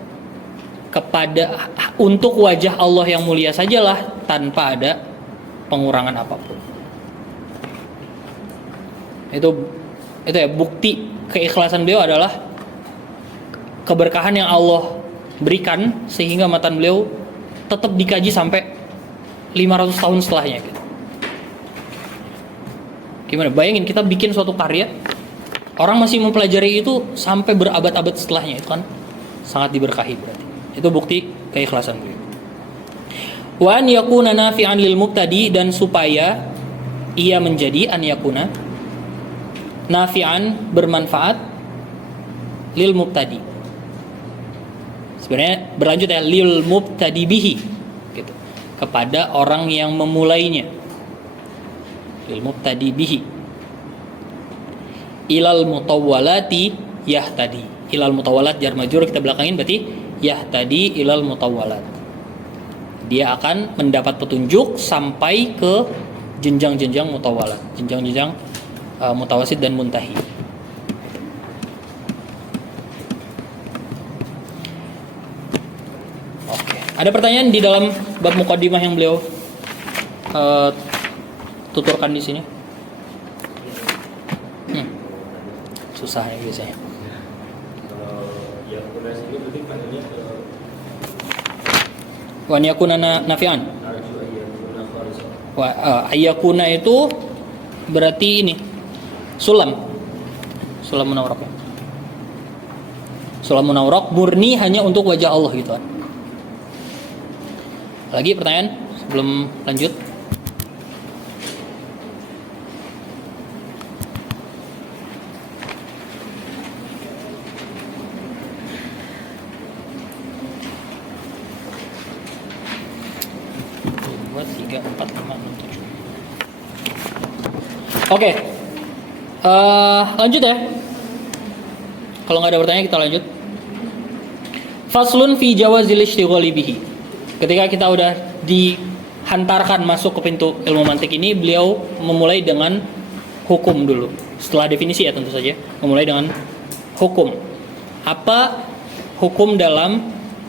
kepada untuk wajah Allah yang mulia sajalah tanpa ada pengurangan apapun. Itu ya bukti keikhlasan beliau adalah keberkahan yang Allah berikan sehingga matan beliau tetap dikaji sampai 500 tahun setelahnya gitu. Gimana? Bayangin kita bikin suatu karya, orang masih mempelajari itu sampai berabad-abad setelahnya, itu kan sangat diberkahi berarti. Itu bukti keikhlasan beliau. Wa an yakuna nafi'an lil mubtadi, dan supaya ia menjadi an yakuna nafi'an, bermanfaat, lil mubtadi. Sebenarnya berlanjut ya, lil mubtadi bihi gitu. Kepada orang yang memulainya. Lil mubtadi bihi. Ilal mutawwalati yahtadi. Ilal mutawwalat jar majrur kita belakangin, berarti yahtadi ilal mutawwalat. Dia akan mendapat petunjuk sampai ke jenjang-jenjang mutawwalat, jenjang-jenjang mutawasid dan muntahi. Oke. Ada pertanyaan di dalam bab muqaddimah yang beliau tuturkan di sini? Susah ya biasanya. Kalau yang kunas ini berarti panggilnya ke Wa yakuna nafi'an. arju ayyakuna khalisan. Wa ayyakuna itu berarti ini sulam munawwaraq. Sulam munawwaraq murni hanya untuk wajah Allah gitu kan. Lagi pertanyaan sebelum lanjut? 3, 4, 5, 6, 7. Oke. Lanjut ya. Kalau nggak ada pertanyaan kita lanjut. Faslun fi jawazil ishtighali bihi. Ketika kita udah dihantarkan masuk ke pintu ilmu mantik ini, beliau memulai dengan hukum dulu. Setelah definisi ya tentu saja, memulai dengan hukum. Apa hukum dalam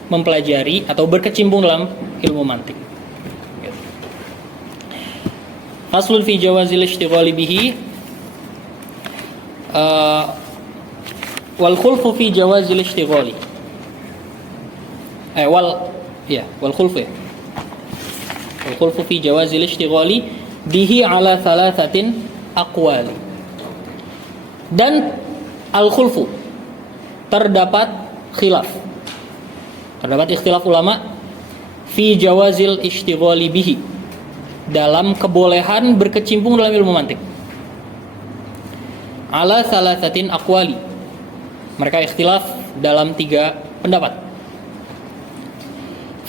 mempelajari atau berkecimpung dalam ilmu mantik? Faslun fi jawazil ishtighali bihi. Wal khulfu fi jawazil ishtighali. Wal khulfu fi jawazil ishtighali bihi ala thalathatin aqwali. Dan al khulfu terdapat khilaf. Terdapat ikhtilaf ulama fi jawazil ishtighali bihi, dalam kebolehan berkecimpung dalam ilmu mantik. Ala thalathatin aqwali. Mereka ikhtilaf dalam 3 pendapat.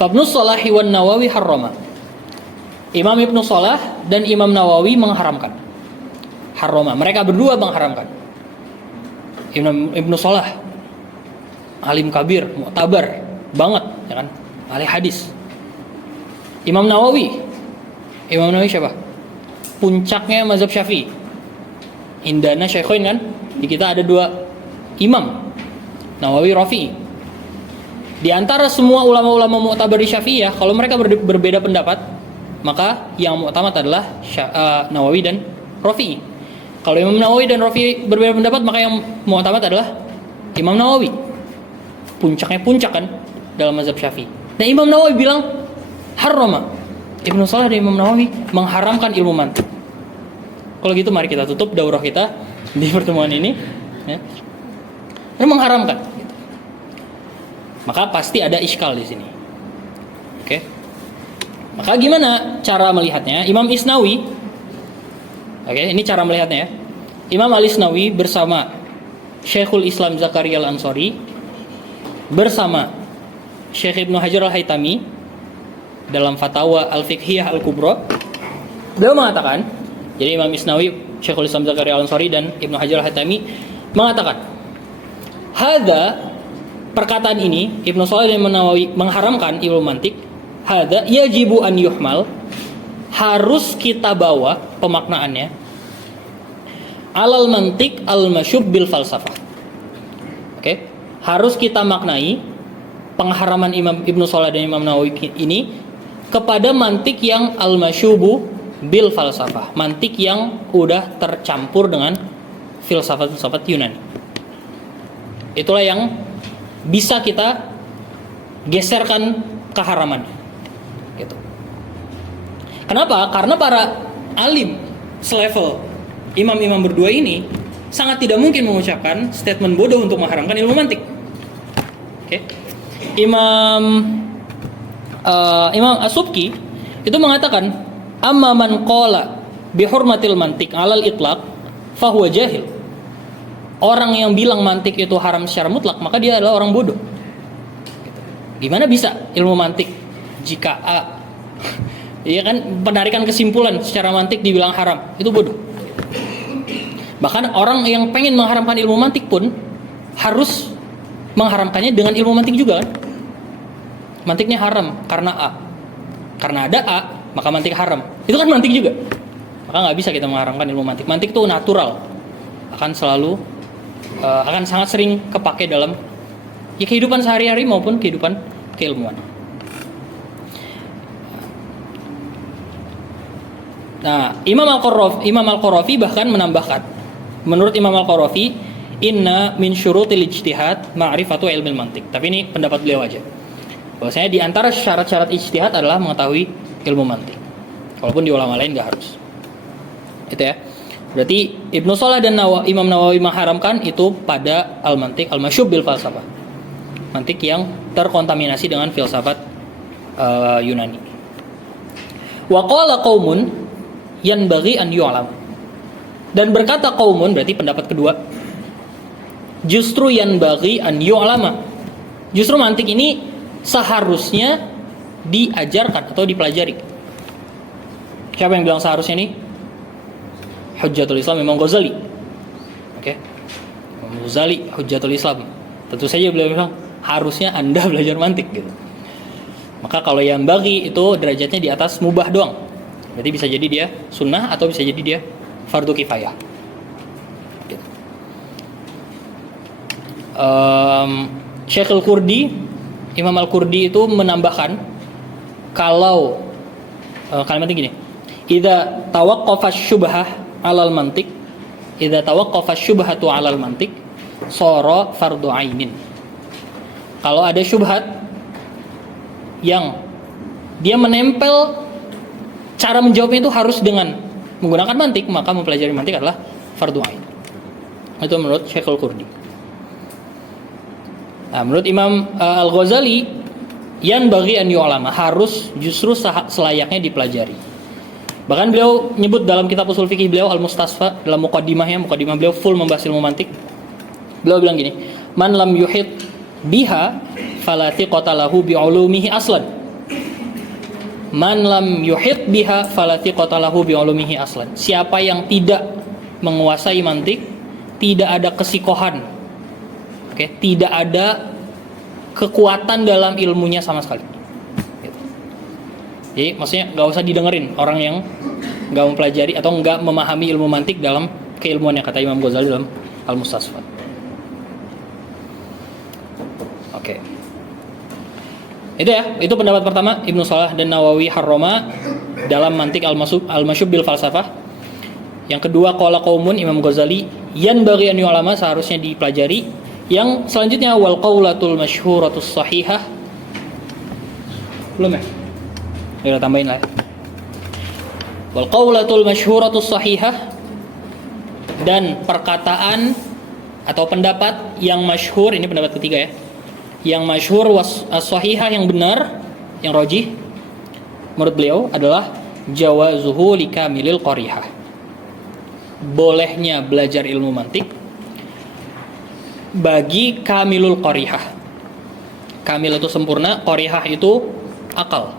Ibnu Shalah wan Nawawi harrama. Imam Ibnu Shalah dan Imam Nawawi mengharamkan. Harrama. Mereka berdua mengharamkan. Imam Ibnu Shalah alim kabir, mu'tabar banget, ya kan? Ahli hadis. Imam Nawawi siapa? Puncaknya mazhab Syafi'i. Indana Syaikhain kan? Di kita ada 2 imam, Nawawi, Rafi'i. Di antara semua ulama-ulama mu'tabar di Syafi'iyah, kalau mereka berbeda pendapat, maka yang mu'tamad adalah Nawawi dan Rafi'i. Kalau Imam Nawawi dan Rafi'i berbeda pendapat, maka yang mu'tamad adalah Imam Nawawi. Puncaknya puncak kan dalam mazhab Syafi'i. Nah, Imam Nawawi bilang harrama. Ibnu Shalah dan Imam Nawawi mengharamkan ilmu mantik. Kalau gitu mari kita tutup daurah kita di pertemuan ini, ya. Ini mengharamkan. Maka pasti ada iskal di sini. Oke. Maka gimana cara melihatnya? Imam Isnawi. Oke, ini cara melihatnya ya. Imam Al-Isnawi bersama Syekhul Islam Zakaria Al-Ansari bersama Syekh Ibnu Hajar Al-Haytami dalam Fatwa Al-Fiqhiyah Al-Kubra, beliau mengatakan, jadi Imam Isnawi, Syekhul Islam Zakaria Al-Ansari dan Ibnu Hajar Al-Haytami mengatakan, hadza, perkataan ini Ibnu Shalah dan Imam Nawawi mengharamkan ilmu mantik, hadza yajibu an yuhmal, harus kita bawa pemaknaannya alal mantik al-masyub bil falsafah. Oke, harus kita maknai pengharaman Imam Ibnu Shalah dan Imam Nawawi ini kepada mantik yang al-masyubu bil falsafah, mantik yang udah tercampur dengan filsafat-filsafat Yunani. Itulah yang bisa kita geserkan keharaman. Gitu. Kenapa? Karena para alim selevel imam-imam berdua ini sangat tidak mungkin mengucapkan statement bodoh untuk mengharamkan ilmu mantik. Oke. Imam As-Subki itu mengatakan, amma man qala bi hurmatil mantik 'alal itlaq fa huwa jahil. Orang yang bilang mantik itu haram secara mutlak, maka dia adalah orang bodoh. Gimana bisa ilmu mantik jika ya kan, penarikan kesimpulan secara mantik dibilang haram, itu bodoh. Bahkan orang yang pengen mengharamkan ilmu mantik pun harus mengharamkannya dengan ilmu mantik juga kan. Mantiknya haram karena A. Karena ada A, maka mantik haram. Itu kan mantik juga. Maka nggak bisa kita mengharamkan ilmu mantik. Mantik itu natural, akan selalu akan sangat sering kepake dalam ya, kehidupan sehari-hari maupun kehidupan keilmuan. Nah, Imam Al-Qarafi bahkan menambahkan, menurut Imam Al-Qarafi, inna min syurutil ijtihad ma'rifatu ilmil mantik. Tapi ini pendapat beliau aja. Bahwasanya di antara syarat-syarat ijtihad adalah mengetahui ilmu mantik. Walaupun di ulama lain nggak harus. Itu ya. Berarti Ibnu Shalah dan Imam Nawawi mengharamkan itu pada al-mantik al-masyub bil falsafah. Mantik yang terkontaminasi dengan filsafat Yunani. Wa qala qaumun yanbaghi an yu'lam. Dan berkata qaumun, berarti pendapat kedua, justru yanbaghi an yu'lama. Justru mantik ini seharusnya diajarkan atau dipelajari. Siapa yang bilang seharusnya nih? Hujjatul Islam Imam Ghazali. Oke. Imam Ghazali Hujjatul Islam. Tentu saja beliau bilang harusnya Anda belajar mantik gitu. Maka kalau yang bagi itu derajatnya di atas mubah doang. Berarti bisa jadi dia sunnah atau bisa jadi dia fardu kifayah. Gitu. Syekh Al-Qurdi, Imam Al-Qurdi itu menambahkan kalau kalimatnya gini, idza tawaqqafa syubhah 'alal mantiq, idza tawaqqafa syubhatu 'alal mantiq, shara fardhu 'ainin. Kalau ada syubhat yang dia menempel, cara menjawabnya itu harus dengan menggunakan mantik, maka mempelajari mantik adalah fardhu 'ain. Itu menurut Syekh Al-Qurdi. Nah, menurut Imam Al-Ghazali, yan bagi an yu'lama, harus justru selayaknya dipelajari. Bahkan beliau nyebut dalam kitab usul fikih beliau Al-Mustasfa, dalam muqaddimahnya, muqaddimah beliau full membahas ilmu mantik. Beliau bilang gini, man lam yuhit biha fala thiqata lahu bi ulumihi aslan. Man lam yuhit biha fala thiqata lahu bi ulumihi aslan. Siapa yang tidak menguasai mantik, tidak ada kesikohan. Oke, tidak ada kekuatan dalam ilmunya sama sekali. Gitu. Jadi maksudnya nggak usah didengerin orang yang nggak mempelajari atau nggak memahami ilmu mantik dalam keilmuannya, kata Imam Ghazali dalam Al-Mustasfa. Oke. Itu ya, itu pendapat pertama Ibnu Salah dan Nawawi Harroma dalam mantik Al-Masyub bil Falsafah. Yang kedua qala qaumun, Imam Ghazali yan bagi an yu'lama, seharusnya dipelajari. Yang selanjutnya wal qaulatul masyhuratus sahihah. Belum ya? Kita tambahin lah. Wal qaulatul masyhuratus sahihah, dan perkataan atau pendapat yang masyhur, ini pendapat ketiga ya. Yang masyhur as-sahihah, yang benar, yang rajih menurut beliau adalah jawazuhu likamilil qarihah. Bolehnya belajar ilmu mantik bagi kamilul qarihah. Kamil itu sempurna, qarihah itu akal.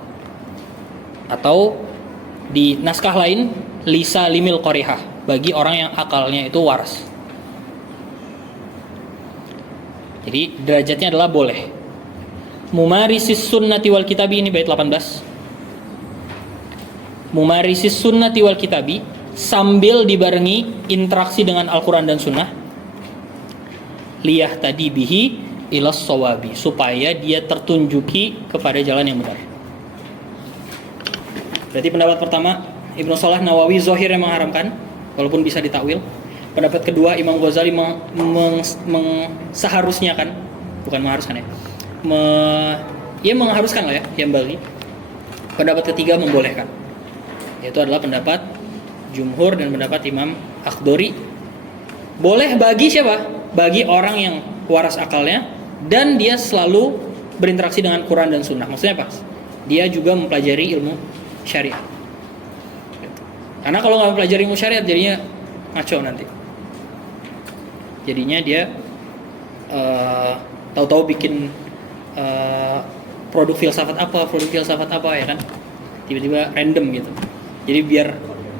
Atau di naskah lain lisa limil qarihah, bagi orang yang akalnya itu waras. Jadi derajatnya adalah boleh. Mumarisis sunnati wal kitabi, ini bait 18. Mumarisis sunnati wal kitabi, sambil dibarengi interaksi dengan Al-Quran dan Sunnah. Liyah tadi bihi ilas sawabi, supaya dia tertunjuki kepada jalan yang benar. Berarti pendapat pertama Ibnu Salah Nawawi zahir yang mengharamkan, walaupun bisa ditakwil. Pendapat kedua Imam Ghazali seharusnya kan, bukan mengharuskan ya, mengharuskan lah ya, yang bagi. Pendapat ketiga membolehkan, yaitu adalah pendapat jumhur dan pendapat Imam Akhdari. Boleh bagi siapa? Bagi orang yang waras akalnya dan dia selalu berinteraksi dengan Quran dan Sunnah. Maksudnya apa? Dia juga mempelajari ilmu syariat. Karena kalau nggak mempelajari ilmu syariat, jadinya ngaco nanti. Jadinya dia tahu-tahu bikin produk filsafat apa ya kan? Tiba-tiba random gitu. Jadi biar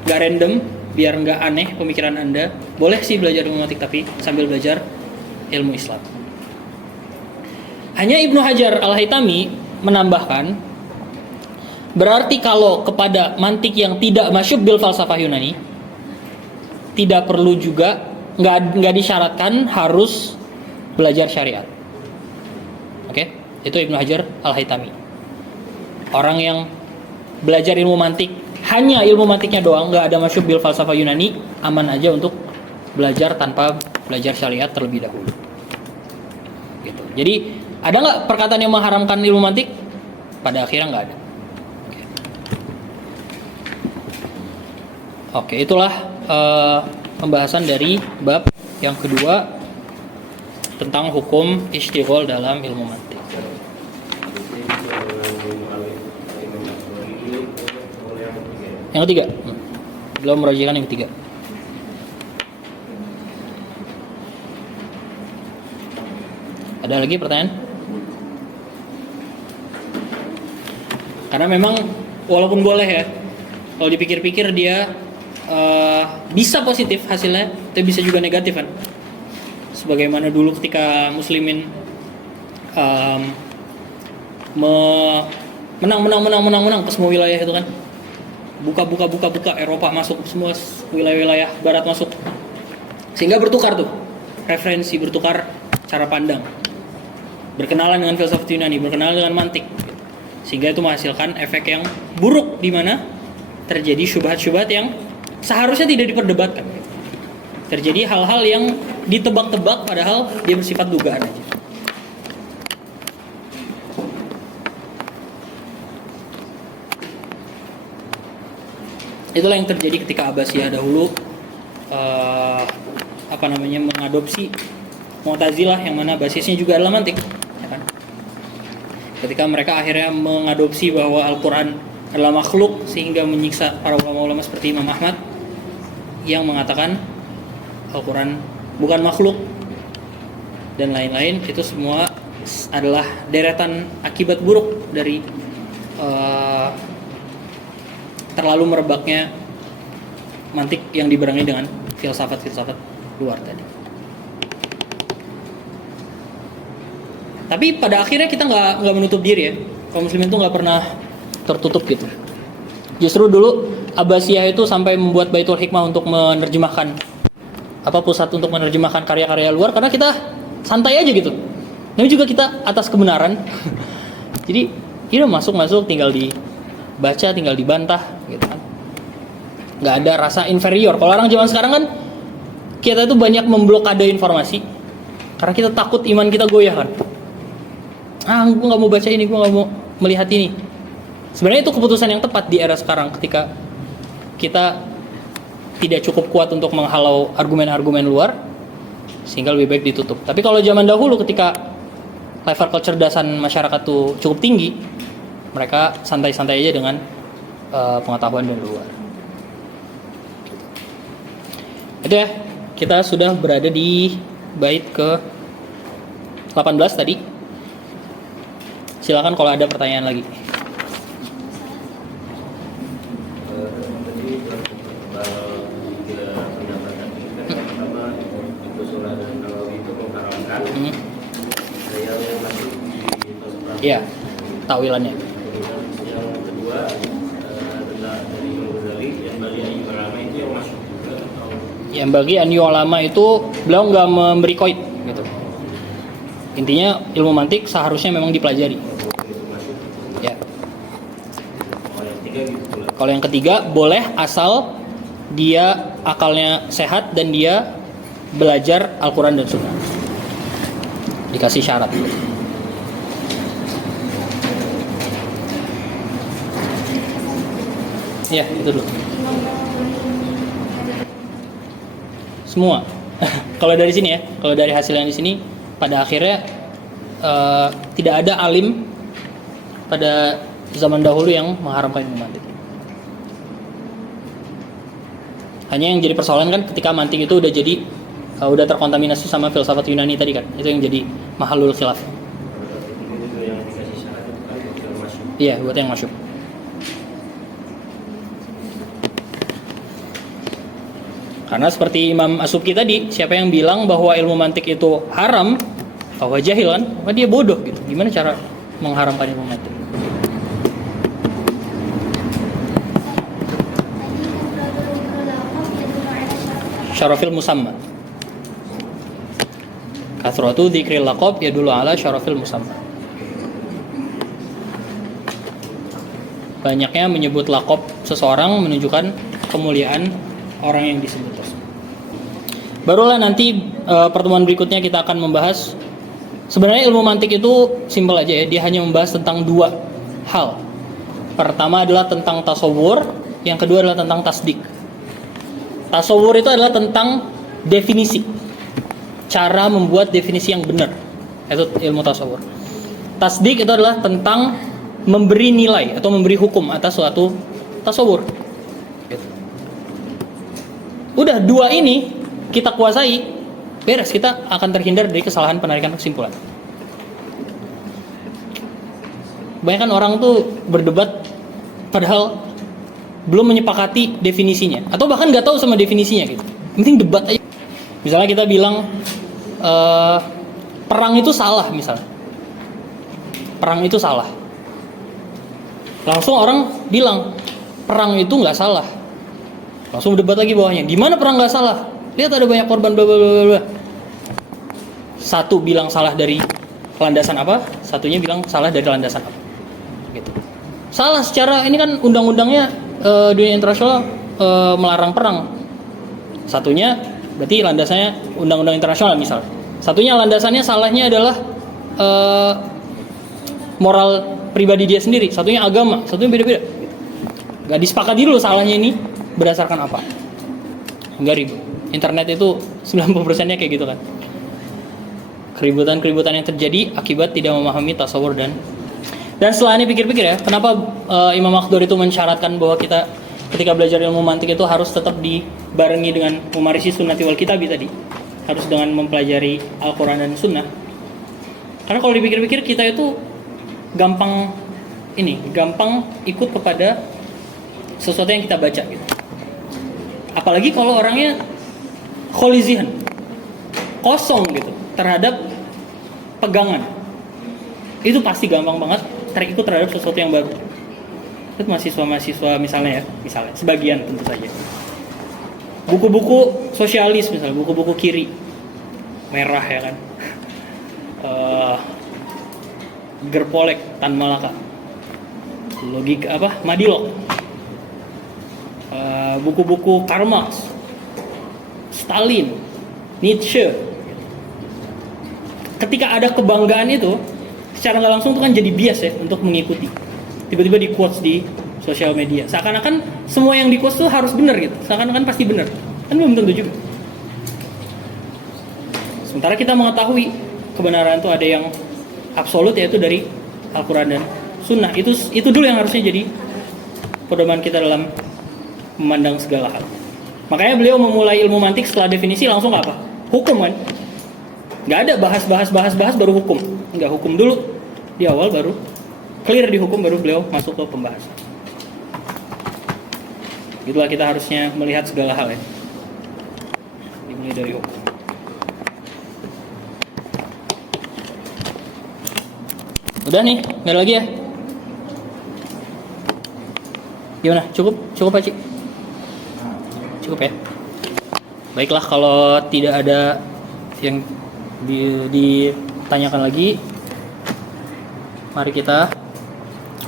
nggak random, biar nggak aneh pemikiran Anda, boleh sih belajar ilmu mantik tapi sambil belajar ilmu Islam. Hanya Ibnu Hajar Al-Haytami menambahkan, berarti kalau kepada mantik yang tidak masyhur bil falsafah Yunani, tidak perlu juga, nggak disyaratkan harus belajar syariat. Oke, itu Ibnu Hajar Al-Haytami. Orang yang belajar ilmu mantik, hanya ilmu mantiknya doang, nggak ada masyhur bil falsafah Yunani, aman aja untuk belajar tanpa belajar syariat terlebih dahulu. Gitu. Jadi ada nggak perkataan yang mengharamkan ilmu mantik? Pada akhirnya nggak ada. Oke, itulah pembahasan dari bab yang kedua tentang hukum istighol dalam ilmu mantik. Yang ketiga, belum merajikan yang ketiga. Ada lagi pertanyaan? Karena memang walaupun boleh ya, Kalau dipikir-pikir dia bisa positif hasilnya, tapi bisa juga negatif kan. Sebagaimana dulu ketika muslimin menang ke semua wilayah itu kan. Buka Eropa masuk, semua wilayah-wilayah barat masuk. Sehingga bertukar tuh referensi, bertukar cara pandang. Berkenalan dengan filsafat Yunani, berkenalan dengan mantik. Sehingga itu menghasilkan efek yang buruk di mana terjadi syubhat-syubhat yang seharusnya tidak diperdebatkan. Terjadi hal-hal yang ditebak-tebak padahal dia bersifat dugaan aja. Itulah yang terjadi ketika Abbasiyah dahulu mengadopsi Mu'tazilah yang mana basisnya juga adalah mantik, ya kan? Ketika mereka akhirnya mengadopsi bahwa Al-Quran adalah makhluk sehingga menyiksa para ulama-ulama seperti Imam Ahmad yang mengatakan Al-Quran bukan makhluk dan lain-lain, itu semua adalah deretan akibat buruk dari terlalu merebaknya mantik yang dibarengi dengan filsafat-filsafat luar tadi. Tapi pada akhirnya kita nggak menutup diri ya. Kaum muslimin itu nggak pernah tertutup gitu. Justru dulu Abbasiyah itu sampai membuat Baitul Hikmah untuk menerjemahkan pusat untuk menerjemahkan karya-karya luar, karena kita santai aja gitu. Tapi juga kita atas kebenaran. Jadi ini masuk tinggal dibaca, tinggal dibantah gitu kan. Nggak ada rasa inferior. Kalau orang zaman sekarang kan kita itu banyak memblokade informasi karena kita takut iman kita goyah kan. Gue nggak mau baca ini, gue nggak mau melihat ini. Sebenarnya itu keputusan yang tepat di era sekarang ketika kita tidak cukup kuat untuk menghalau argumen-argumen luar, sehingga lebih baik ditutup. Tapi kalau zaman dahulu ketika level kecerdasan masyarakat tuh cukup tinggi, mereka santai-santai aja dengan pengetahuan dari luar. Itu ya, kita sudah berada di bait ke 18 tadi. Silakan kalau ada pertanyaan lagi. Iya, takwilannya. Yang kedua adalah dari Ghazali yang bagi Ayu Ulama itu yang masuk juga atau yang bagi Ayu Ulama itu beliau nggak memberi koid gitu. Intinya ilmu mantik seharusnya memang dipelajari. Ya. Kalau yang ketiga boleh asal dia akalnya sehat dan dia belajar Al-Quran dan Sunnah. Dikasih syarat. Ya, itu dulu. Semua. Kalau dari sini ya, kalau dari hasil yang di sini, pada akhirnya tidak ada alim pada zaman dahulu yang mengharamkan ilmu mantik. Hanya yang jadi persoalan kan ketika mantik itu udah terkontaminasi sama filsafat Yunani tadi kan, itu yang jadi mahalul khilaf. Iya, buat yang masuk. Karena seperti Imam As-Subki tadi, siapa yang bilang bahwa ilmu mantik itu haram, bahwa jahil kan, maka dia bodoh gitu. Gimana cara mengharamkan ilmu mantik? Syarafil musamma. Kathratu dzikril laqab yadullu ala syarafil musamma. Banyaknya menyebut laqab seseorang menunjukkan kemuliaan orang yang disebut tersebut. Barulah nanti pertemuan berikutnya kita akan membahas. Sebenarnya ilmu mantik itu simpel aja ya. Dia hanya membahas tentang dua hal. Pertama adalah tentang tasawur, yang kedua adalah tentang tasdik. Tasawur itu adalah tentang definisi, cara membuat definisi yang benar. Itu ilmu tasawur. Tasdik itu adalah tentang memberi nilai atau memberi hukum atas suatu tasawur. Udah dua ini kita kuasai, beres, kita akan terhindar dari kesalahan penarikan kesimpulan. Banyak kan orang tuh berdebat padahal belum menyepakati definisinya, atau bahkan nggak tahu sama definisinya gitu. Penting debat aja. Misalnya kita bilang perang itu salah, misalnya perang itu salah, langsung orang bilang perang itu nggak salah, langsung debat lagi bawahnya, di mana perang nggak salah? Lihat ada banyak korban, bla bla bla bla. Satu bilang salah dari landasan apa, satunya bilang salah dari landasan apa. Gitu. Salah secara ini kan undang-undangnya dunia internasional melarang perang. Satunya berarti landasannya undang-undang internasional misal. Satunya landasannya salahnya adalah moral pribadi dia sendiri. Satunya agama, satunya beda-beda. Gak disepakati dulu salahnya ini berdasarkan apa. Enggak ribut. Internet itu 90%-nya kayak gitu kan. Keributan-keributan yang terjadi akibat tidak memahami tasawur dan setelah ini pikir-pikir ya, kenapa Imam Makhdur itu mensyaratkan bahwa kita ketika belajar ilmu mantik itu harus tetap dibarengi dengan memarisi sunnati wal kitabi tadi, harus dengan mempelajari Al-Quran dan Sunnah. Karena kalau dipikir-pikir kita itu gampang ikut kepada sesuatu yang kita baca gitu. Apalagi kalau orangnya kholizihan, kosong gitu terhadap pegangan, itu pasti gampang banget terikut terhadap sesuatu yang baru. Itu mahasiswa misalnya sebagian tentu saja. Buku-buku sosialis misalnya, buku-buku kiri, merah ya kan, Gerpolek, Tan Malaka, logika Madilog, buku-buku Karl Marx, Stalin, Nietzsche. Ketika ada kebanggaan itu, secara nggak langsung itu kan jadi bias ya untuk mengikuti. Tiba-tiba di quotes di sosial media, seakan-akan semua yang di quotes itu harus benar gitu, seakan-akan pasti benar, kan belum tentu juga. Sementara kita mengetahui kebenaran itu ada yang absolut, yaitu dari Al-Quran dan Sunnah. Itu dulu yang harusnya jadi pedoman kita dalam memandang segala hal. Makanya beliau memulai ilmu mantik setelah definisi langsung apa? Hukum kan? Nggak ada bahas baru hukum. Nggak, hukum dulu di awal, baru clear di hukum, baru beliau masuk ke pembahasan. Itulah kita harusnya melihat segala hal ya, dimulai dari hukum. Udah nih, nggak ada lagi ya? Gimana? Cukup Pak Ci? Cukup ya? Baiklah, kalau tidak ada yang ditanyakan lagi, mari kita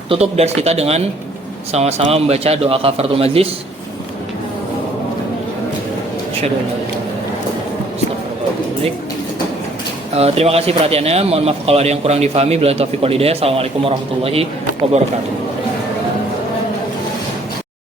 tutup dars kita dengan sama-sama membaca doa kafaratul majlis. Terima kasih perhatiannya. Mohon maaf kalau ada yang kurang difahami. Bila taufiq wal hidayah. Assalamualaikum warahmatullahi wabarakatuh.